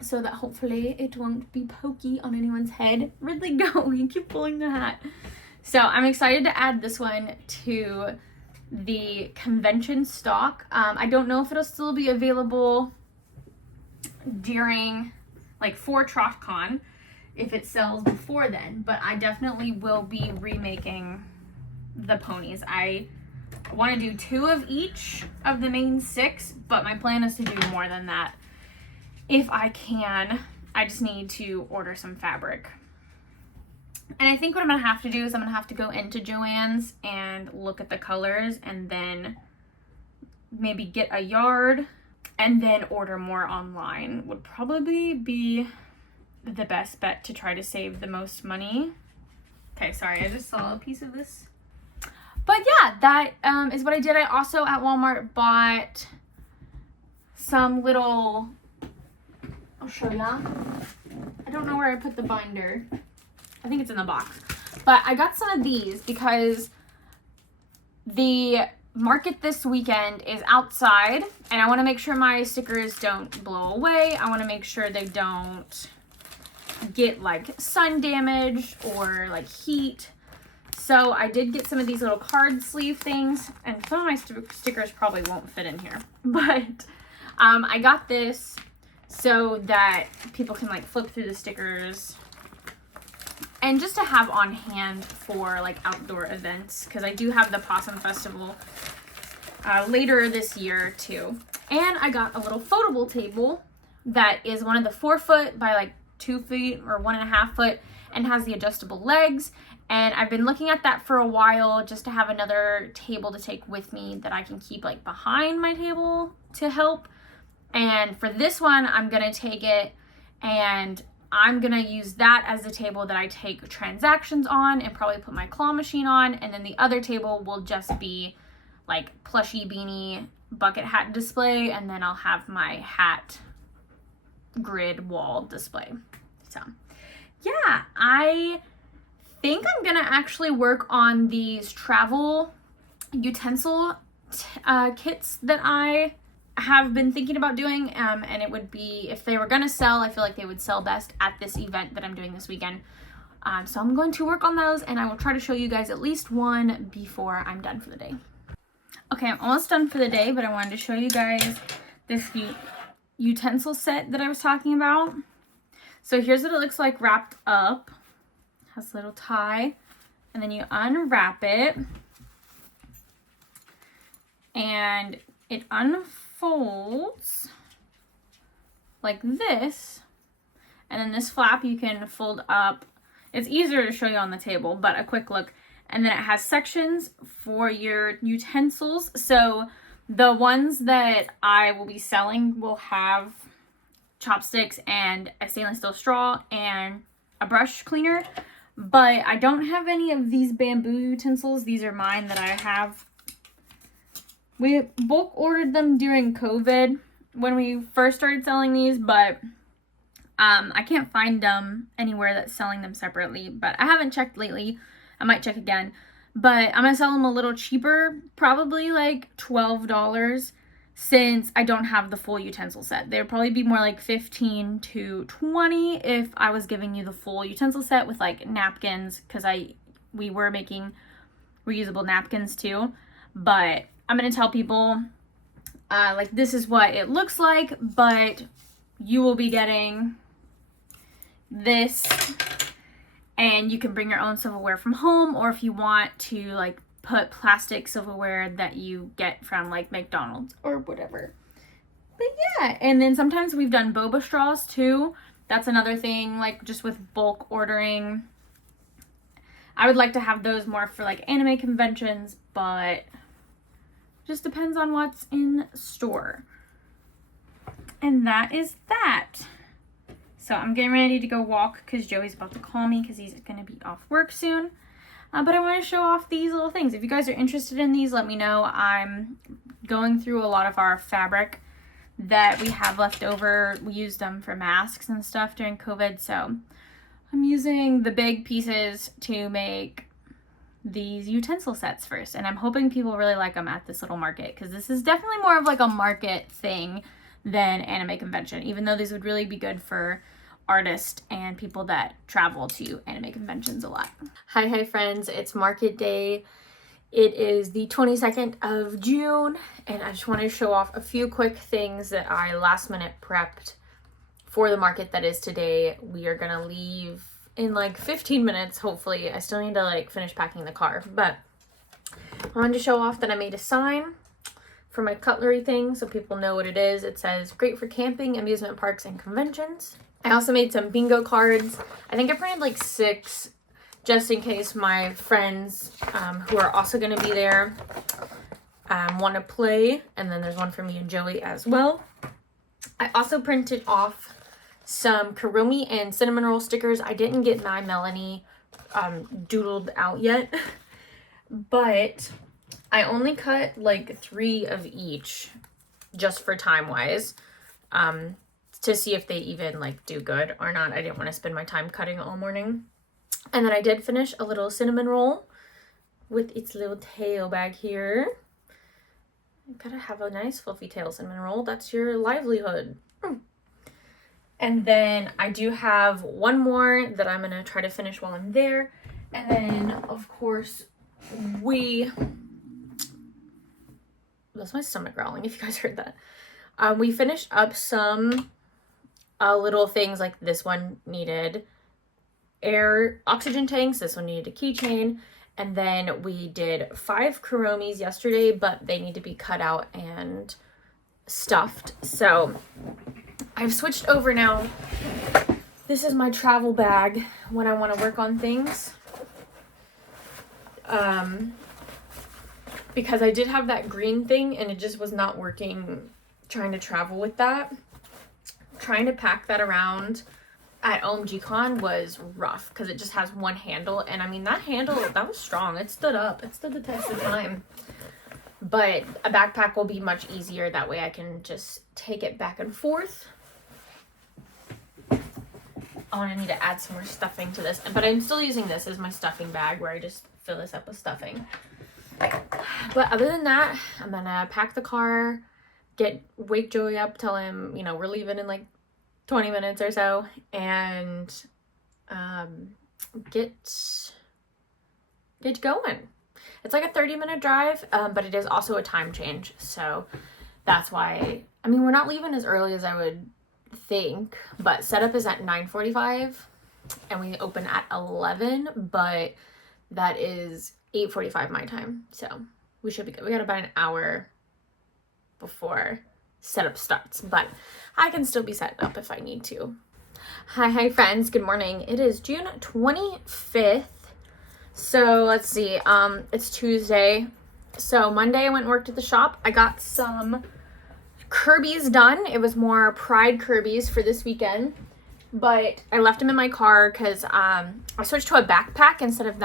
so that hopefully it won't be pokey on anyone's head. Ridley, go, you keep pulling the hat. So I'm excited to add this one to the convention stock. I don't know if it'll still be available during for TroffCon, if it sells before then, but I definitely will be remaking the ponies. I want to do 2 of each of the main 6, but my plan is to do more than that if I can. I just need to order some fabric. And I think what I'm going to have to do is I'm going to have to go into Joann's and look at the colors, and then maybe get a yard and then order more online would probably be the best bet to try to save the most money. Okay, sorry, I just saw a piece of this. But yeah, that is what I did. I also at Walmart bought some little, I'll show ya. I don't know where I put the binder. I think it's in the box. But I got some of these because the market this weekend is outside, and I want to make sure my stickers don't blow away. I want to make sure they don't get sun damage or heat. So I did get some of these little card sleeve things, and some of my stickers probably won't fit in here, but I got this so that people can flip through the stickers and just to have on hand for like outdoor events, because I do have the Possum Festival later this year too. And I got a little foldable table that is one of the 4 foot by like 2 feet or 1.5 foot and has the adjustable legs. And I've been looking at that for a while just to have another table to take with me that I can keep like behind my table to help. And for this one, I'm gonna take it and I'm gonna use that as the table that I take transactions on and probably put my claw machine on. And then the other table will just be like plushy beanie bucket hat display, and then I'll have my hat grid wall display. So yeah, I think I'm gonna actually work on these travel utensil kits that I have been thinking about doing, and it would be, if they were gonna sell, I feel like they would sell best at this event that I'm doing this weekend. So I'm going to work on those, and I will try to show you guys at least one before I'm done for the day. Okay, I'm almost done for the day, but I wanted to show you guys this utensil set that I was talking about. So here's what it looks like wrapped up. It has a little tie, and then you unwrap it, and it unfolds like this, and then this flap you can fold up. It's easier to show you on the table, but a quick look. And then it has sections for your utensils. So the ones that I will be selling will have chopsticks and a stainless steel straw and a brush cleaner. But I don't have any of these bamboo utensils. These are mine that I have. We bulk ordered them during COVID when we first started selling these, but I can't find them anywhere that's selling them separately. But I haven't checked lately. I might check again, but I'm gonna sell them a little cheaper, probably like $12, since I don't have the full utensil set. They'd probably be more like $15 to $20 if I was giving you the full utensil set with like napkins, because we were making reusable napkins too. But I'm gonna tell people like this is what it looks like, but you will be getting this. And you can bring your own silverware from home, or if you want to like put plastic silverware that you get from like McDonald's or whatever. But yeah, and then sometimes we've done boba straws too. That's another thing, like just with bulk ordering. I would like to have those more for like anime conventions, but just depends on what's in store. And that is that. So I'm getting ready to go walk because Joey's about to call me because he's going to be off work soon. But I want to show off these little things. If you guys are interested in these, let me know. I'm going through a lot of our fabric that we have left over. We used them for masks and stuff during COVID. So I'm using the big pieces to make these utensil sets first. And I'm hoping people really like them at this little market, because this is definitely more of like a market thing than anime convention, even though these would really be good for artists and people that travel to anime conventions a lot. Hi friends, it's market day. It is the 22nd of June, and I just want to show off a few quick things that I last minute prepped for the market that is today. We are gonna leave in like 15 minutes, hopefully. I still need to like finish packing the car, but I wanted to show off that I made a sign for my cutlery thing so people know what it is. It says, great for camping, amusement parks, and conventions. I also made some bingo cards. I think I printed like 6 just in case my friends who are also going to be there want to play. And then there's one for me and Joey as well. I also printed off some Kuromi and cinnamon roll stickers. I didn't get my Melanie doodled out yet, but I only cut like 3 of each just for time wise. To see if they even like do good or not. I didn't want to spend my time cutting all morning. And then I did finish a little cinnamon roll with its little tail back here. You gotta have a nice fluffy tail cinnamon roll. That's your livelihood. And then I do have one more that I'm gonna try to finish while I'm there. And then of course that's my stomach growling if you guys heard that. We finished up some little things, like this one needed air oxygen tanks. This one needed a keychain. And then we did 5 Kuromis yesterday, but they need to be cut out and stuffed. So I've switched over now. This is my travel bag when I want to work on things. Because I did have that green thing and it just was not working trying to travel with that. Trying to pack that around at OMGCon was rough because it just has one handle, and I mean that handle, that was strong. It stood up. It stood the test of time. But a backpack will be much easier. That way I can just take it back and forth. Oh, and I need to add some more stuffing to this. But I'm still using this as my stuffing bag where I just fill this up with stuffing. But other than that, I'm gonna pack the car, wake Joey up, tell him, you know, we're leaving in like 20 minutes or so, and get going. It's like a 30-minute drive, but it is also a time change, so that's why, I mean, we're not leaving as early as I would think, but setup is at 9:45 and we open at 11, but that is 8:45 my time, so we should be good. We got about an hour before setup starts, but I can still be set up if I need to. Hi friends, good morning. It is June 25th. So let's see, it's Tuesday. So Monday I went and worked at the shop. I got some Kirbys done. It was more Pride Kirbys for this weekend, but I left them in my car because I switched to a backpack instead of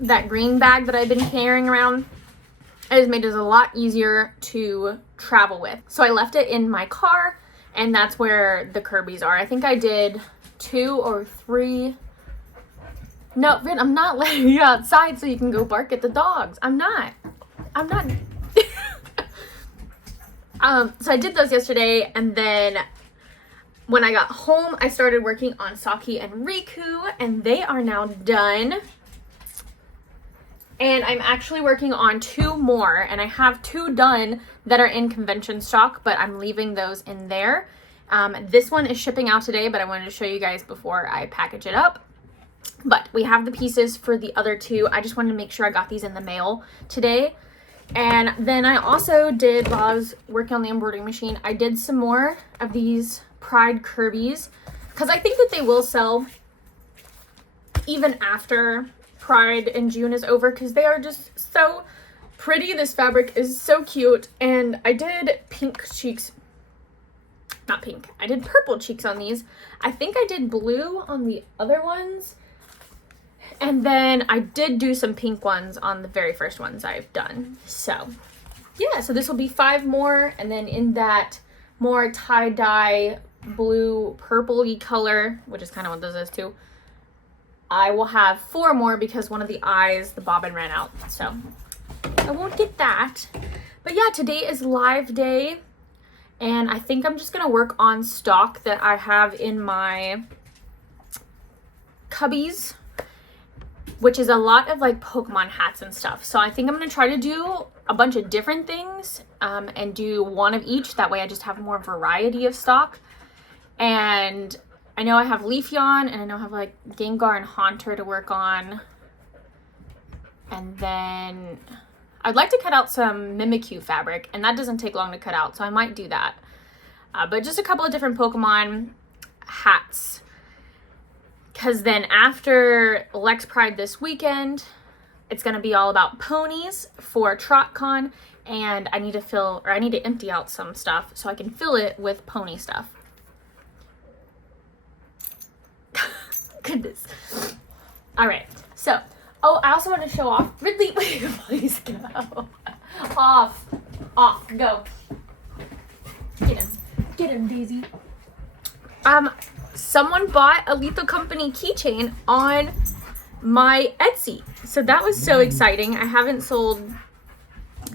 that green bag that I've been carrying around. It has made it a lot easier to travel with. So I left it in my car, and that's where the Kirbys are. I think I did 2 or 3. No, Vin, I'm not letting you outside so you can go bark at the dogs. I'm not. So I did those yesterday, and then when I got home, I started working on Saki and Riku, and they are now done. And I'm actually working on 2 more, and I have 2 done that are in convention stock, but I'm leaving those in there. This one is shipping out today, but I wanted to show you guys before I package it up. But we have the pieces for the other 2. I just wanted to make sure I got these in the mail today. And then I also did, while I was working on the embroidery machine, I did some more of these Pride Kirbys, because I think that they will sell even after Pride in June is over, because they are just so pretty. This fabric is so cute, and I did pink cheeks, not pink, I did purple cheeks on these. I think I did blue on the other ones, and then I did do some pink ones on the very first ones I've done. So yeah, so this will be 5 more, and then in that more tie-dye blue purple-y color, which is kind of what this is too, I will have 4 more because one of the eyes, the bobbin ran out, so I won't get that. But yeah, today is live day, and I think I'm just gonna work on stock that I have in my cubbies, which is a lot of like Pokemon hats and stuff. So I think I'm gonna try to do a bunch of different things and do 1 of each. That way I just have more variety of stock. And I know I have Leafeon, and I know I have like Gengar and Haunter to work on. And then I'd like to cut out some Mimikyu fabric, and that doesn't take long to cut out, so I might do that. But just a couple of different Pokemon hats. Because then after Lex Pride this weekend, it's going to be all about ponies for TrotCon, and I need to empty out some stuff so I can fill it with pony stuff. Goodness. All right, so I also want to show off Ridley. Please go off, go. Get him, Daisy. Someone bought a Lethal Company keychain on my Etsy, so that was so exciting. I haven't sold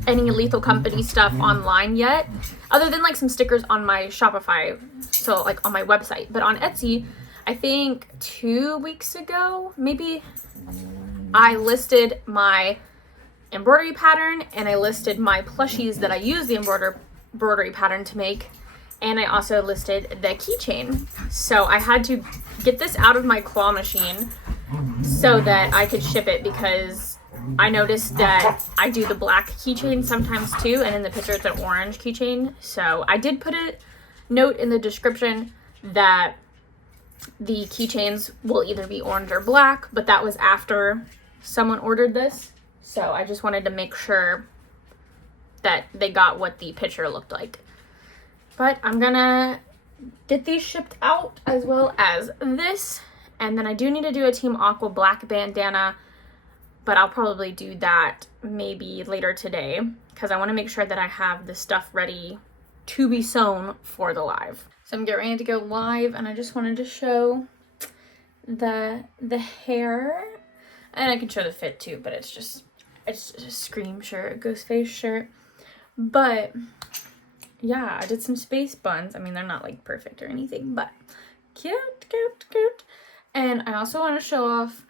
any Lethal Company stuff online yet, other than like some stickers on my Shopify, so like on my website. But on Etsy, I think 2 weeks ago, maybe, I listed my embroidery pattern, and I listed my plushies that I use the embroidery pattern to make. And I also listed the keychain. So I had to get this out of my claw machine so that I could ship it, because I noticed that I do the black keychain sometimes too, and in the picture it's an orange keychain. So I did put a note in the description that the keychains will either be orange or black, but that was after someone ordered this. So I just wanted to make sure that they got what the picture looked like. But I'm gonna get these shipped out, as well as this. And then I do need to do a Team Aqua black bandana, but I'll probably do that maybe later today, because I want to make sure that I have the stuff ready to be sewn for the live. So I'm getting ready to go live, and I just wanted to show the hair, and I can show the fit too, but it's just a Scream shirt, a Ghostface shirt. But yeah, I did some space buns. I mean, they're not like perfect or anything, but cute. And I also want to show off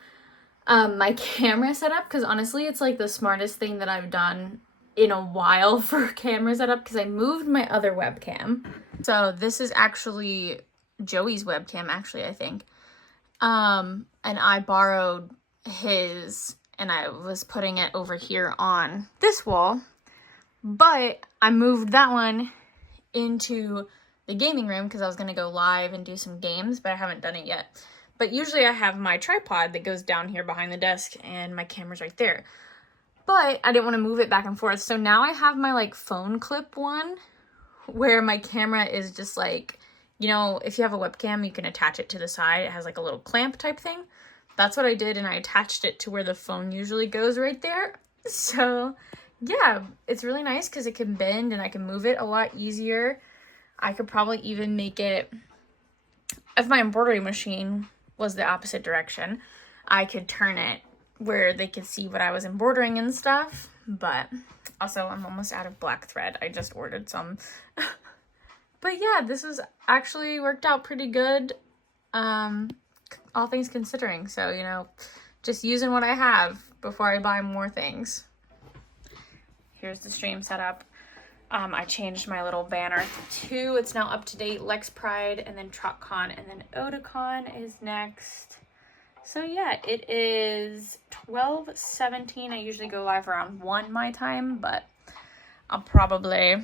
my camera setup, because honestly it's like the smartest thing that I've done in a while for camera setup, because I moved my other webcam. So this is actually Joey's webcam, actually, I think. And I borrowed his, and I was putting it over here on this wall, but I moved that one into the gaming room because I was going to go live and do some games, but I haven't done it yet. But usually I have my tripod that goes down here behind the desk, and my camera's right there. But I didn't want to move it back and forth. So now I have my like phone clip one where my camera is just like, you know, if you have a webcam, you can attach it to the side. It has like a little clamp type thing. That's what I did, and I attached it to where the phone usually goes, right there. So yeah, it's really nice because it can bend and I can move it a lot easier. I could probably even make it, if my embroidery machine was the opposite direction, I could turn it where they could see what I was embroidering and stuff. But also, I'm almost out of black thread. I just ordered some. But yeah, this was actually worked out pretty good, all things considering. So, you know, just using what I have before I buy more things. Here's the stream setup. I changed my little banner to 2. It's now up to date. Lex Pride, and then TrotCon, and then Otakon is next. So yeah, it is 12:17. I usually go live around 1 my time, but I'll probably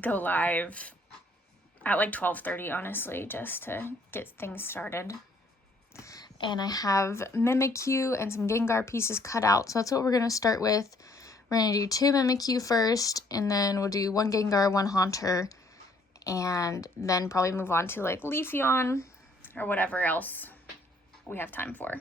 go live at like 12:30, honestly, just to get things started. And I have Mimikyu and some Gengar pieces cut out. So that's what we're going to start with. We're going to do 2 Mimikyu first, and then we'll do 1 Gengar, 1 Haunter, and then probably move on to like Leafeon or whatever else we have time for.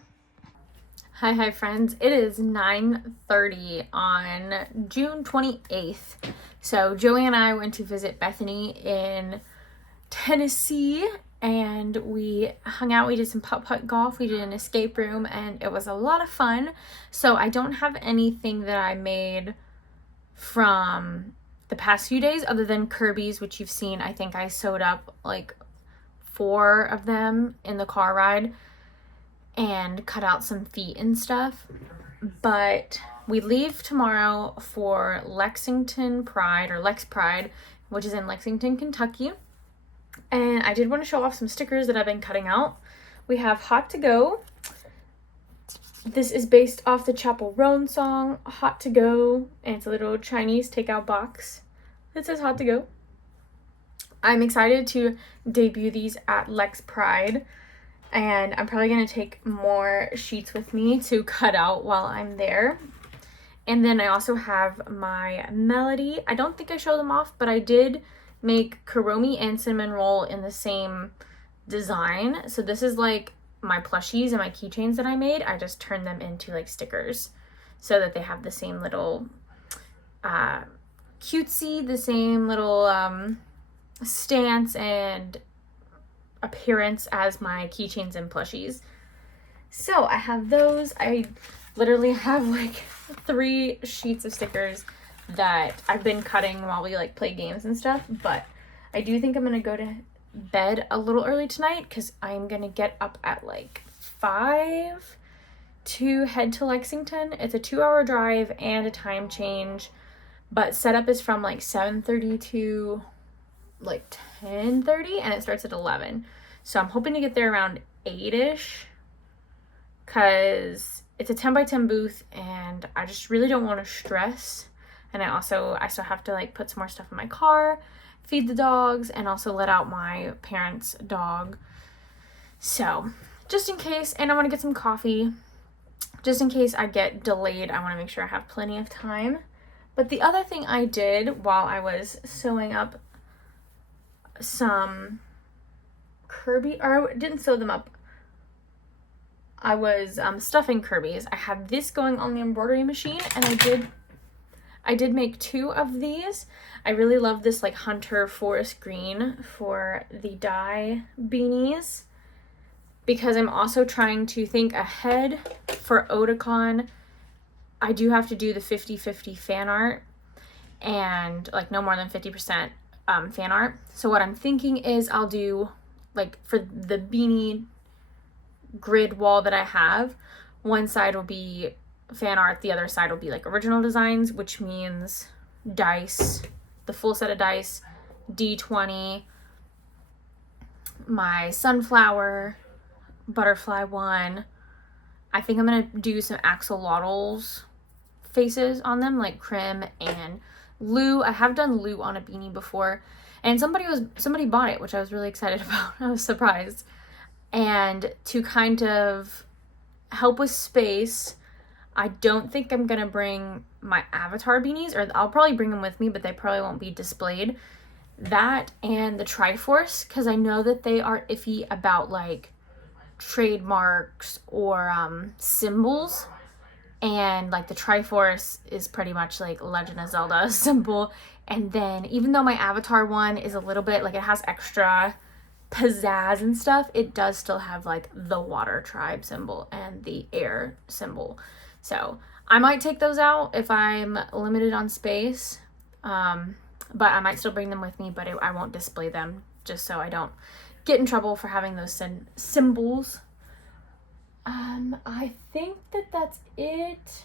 Hi friends. It is 9:30 on June 28th. So Joey and I went to visit Bethany in Tennessee, and we hung out. We did some putt-putt golf, we did an escape room, and it was a lot of fun. So I don't have anything that I made from the past few days other than Kirbys, which you've seen. I think I sewed up like 4 of them in the car ride and cut out some feet and stuff. But we leave tomorrow for Lexington Pride, or Lex Pride, which is in Lexington, Kentucky. And I did want to show off some stickers that I've been cutting out. We have Hot to Go. This is based off the Chapel Roan song, Hot to Go. And it's a little Chinese takeout box that says Hot to Go. I'm excited to debut these at Lex Pride. And I'm probably going to take more sheets with me to cut out while I'm there. And then I also have my Melody. I don't think I showed them off, but I did make Kuromi and Cinnamon Roll in the same design. So this is like my plushies and my keychains that I made. I just turned them into like stickers so that they have the same little cutesy, the same little stance and appearance as my keychains and plushies. So I have those. I literally have like 3 sheets of stickers that I've been cutting while we like play games and stuff, but I do think I'm gonna go to bed a little early tonight because I'm gonna get up at like 5 to head to Lexington. It's a 2-hour drive and a time change, but setup is from like 7:30 to like 10:30, and it starts at 11. So I'm hoping to get there around 8ish, because it's a 10 by 10 booth and I just really don't want to stress. And I still have to like put some more stuff in my car, feed the dogs, and also let out my parents' dog. So just in case, and I want to get some coffee, just in case I get delayed, I want to make sure I have plenty of time. But the other thing I did while I was sewing up some Kirby, or I didn't sew them up, I was stuffing Kirbys. I had this going on the embroidery machine, and I did make 2 of these. I really love this like hunter forest green for the dye beanies, because I'm also trying to think ahead for Otakon. I do have to do the 50-50 fan art, and like no more than 50% fan art. So what I'm thinking is I'll do, like, for the beanie grid wall that I have, one side will be fan art, the other side will be like original designs, which means dice, the full set of dice, D20, my sunflower, butterfly one. I think I'm gonna do some axolotls faces on them, like Crim and Lou. I have done Lou on a beanie before, and somebody bought it, which I was really excited about. I was surprised. And to kind of help with space, I don't think I'm gonna bring my avatar beanies, or I'll probably bring them with me, but they probably won't be displayed. That and the Triforce, because I know that they are iffy about like trademarks or symbols, and like the Triforce is pretty much like Legend of Zelda symbol. And then even though my avatar one is a little bit like, it has extra pizzazz and stuff, it does still have like the water tribe symbol and the air symbol. So I might take those out if I'm limited on space, but I might still bring them with me, but I won't display them, just so I don't get in trouble for having those symbols. I think that's it.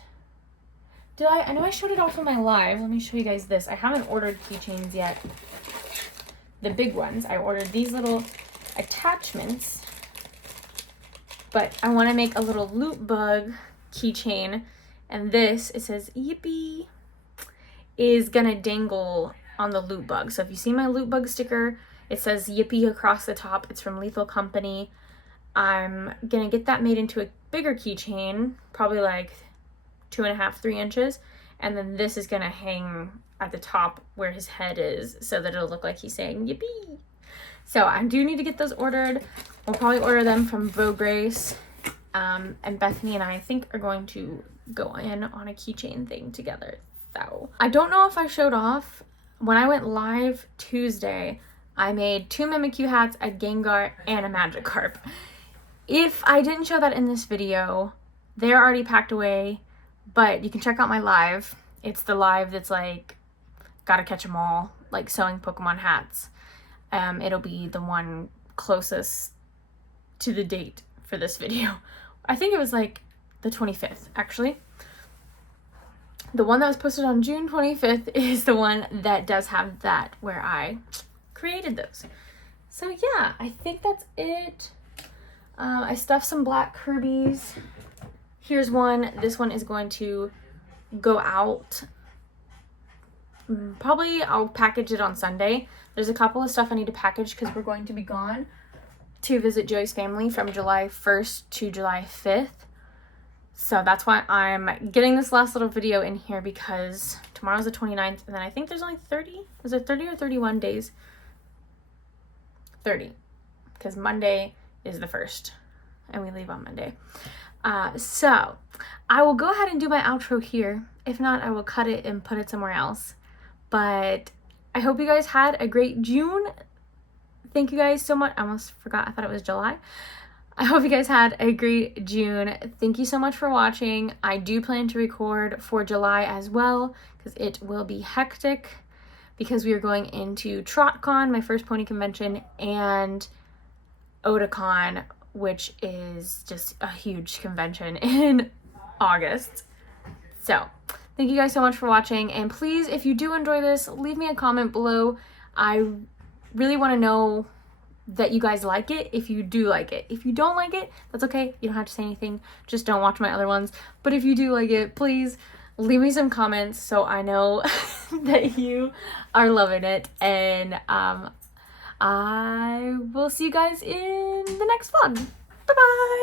I know I showed it off on my live. Let me show you guys this. I haven't ordered keychains yet. The big ones. I ordered these little attachments, but I want to make a little loot bug keychain, and this, it says yippee, is gonna dangle on the loot bug. So if you see my loot bug sticker, it says yippee across the top. It's from Lethal Company. I'm gonna get that made into a bigger keychain, probably like 2.5, 3 inches, and then this is gonna hang at the top where his head is, so that it'll look like he's saying yippee. So I do need to get those ordered. We'll probably order them from Vogue Grace, and Bethany and I think are going to go in on a keychain thing together. So I don't know if I showed off, when I went live Tuesday, I made 2 Mimikyu hats, a Gengar, and a Magikarp. If I didn't show that in this video, they're already packed away, but you can check out my live. It's the live that's like, gotta catch them all, like sewing Pokemon hats. It'll be the one closest to the date for this video. I think it was like the 25th, actually. The one that was posted on June 25th is the one that does have that, where I created those. So yeah, I think that's it. I stuffed some black Kirbys. Here's one. This one is going to go out. Probably I'll package it on Sunday. There's a couple of stuff I need to package because we're going to be gone to visit Joey's family from July 1st to July 5th. So that's why I'm getting this last little video in here, because tomorrow's the 29th, and then I think there's only 30. Is it 30 or 31 days? 30, because Monday is the 1st, and we leave on Monday. So I will go ahead and do my outro here. If not, I will cut it and put it somewhere else. But I hope you guys had a great June. Thank you guys so much. I almost forgot. I thought it was July. I hope you guys had a great June. Thank you so much for watching. I do plan to record for July as well, because it will be hectic, because we are going into TrotCon, my first pony convention, and Otakon, which is just a huge convention in August. So Thank you guys so much for watching, and please, if you do enjoy this, leave me a comment below. I really want to know that you guys like it, if you do like it. If you don't like it, that's okay. You don't have to say anything. Just don't watch my other ones. But if you do like it, please leave me some comments so I know that you are loving it. And I will see you guys in the next vlog. Bye-bye!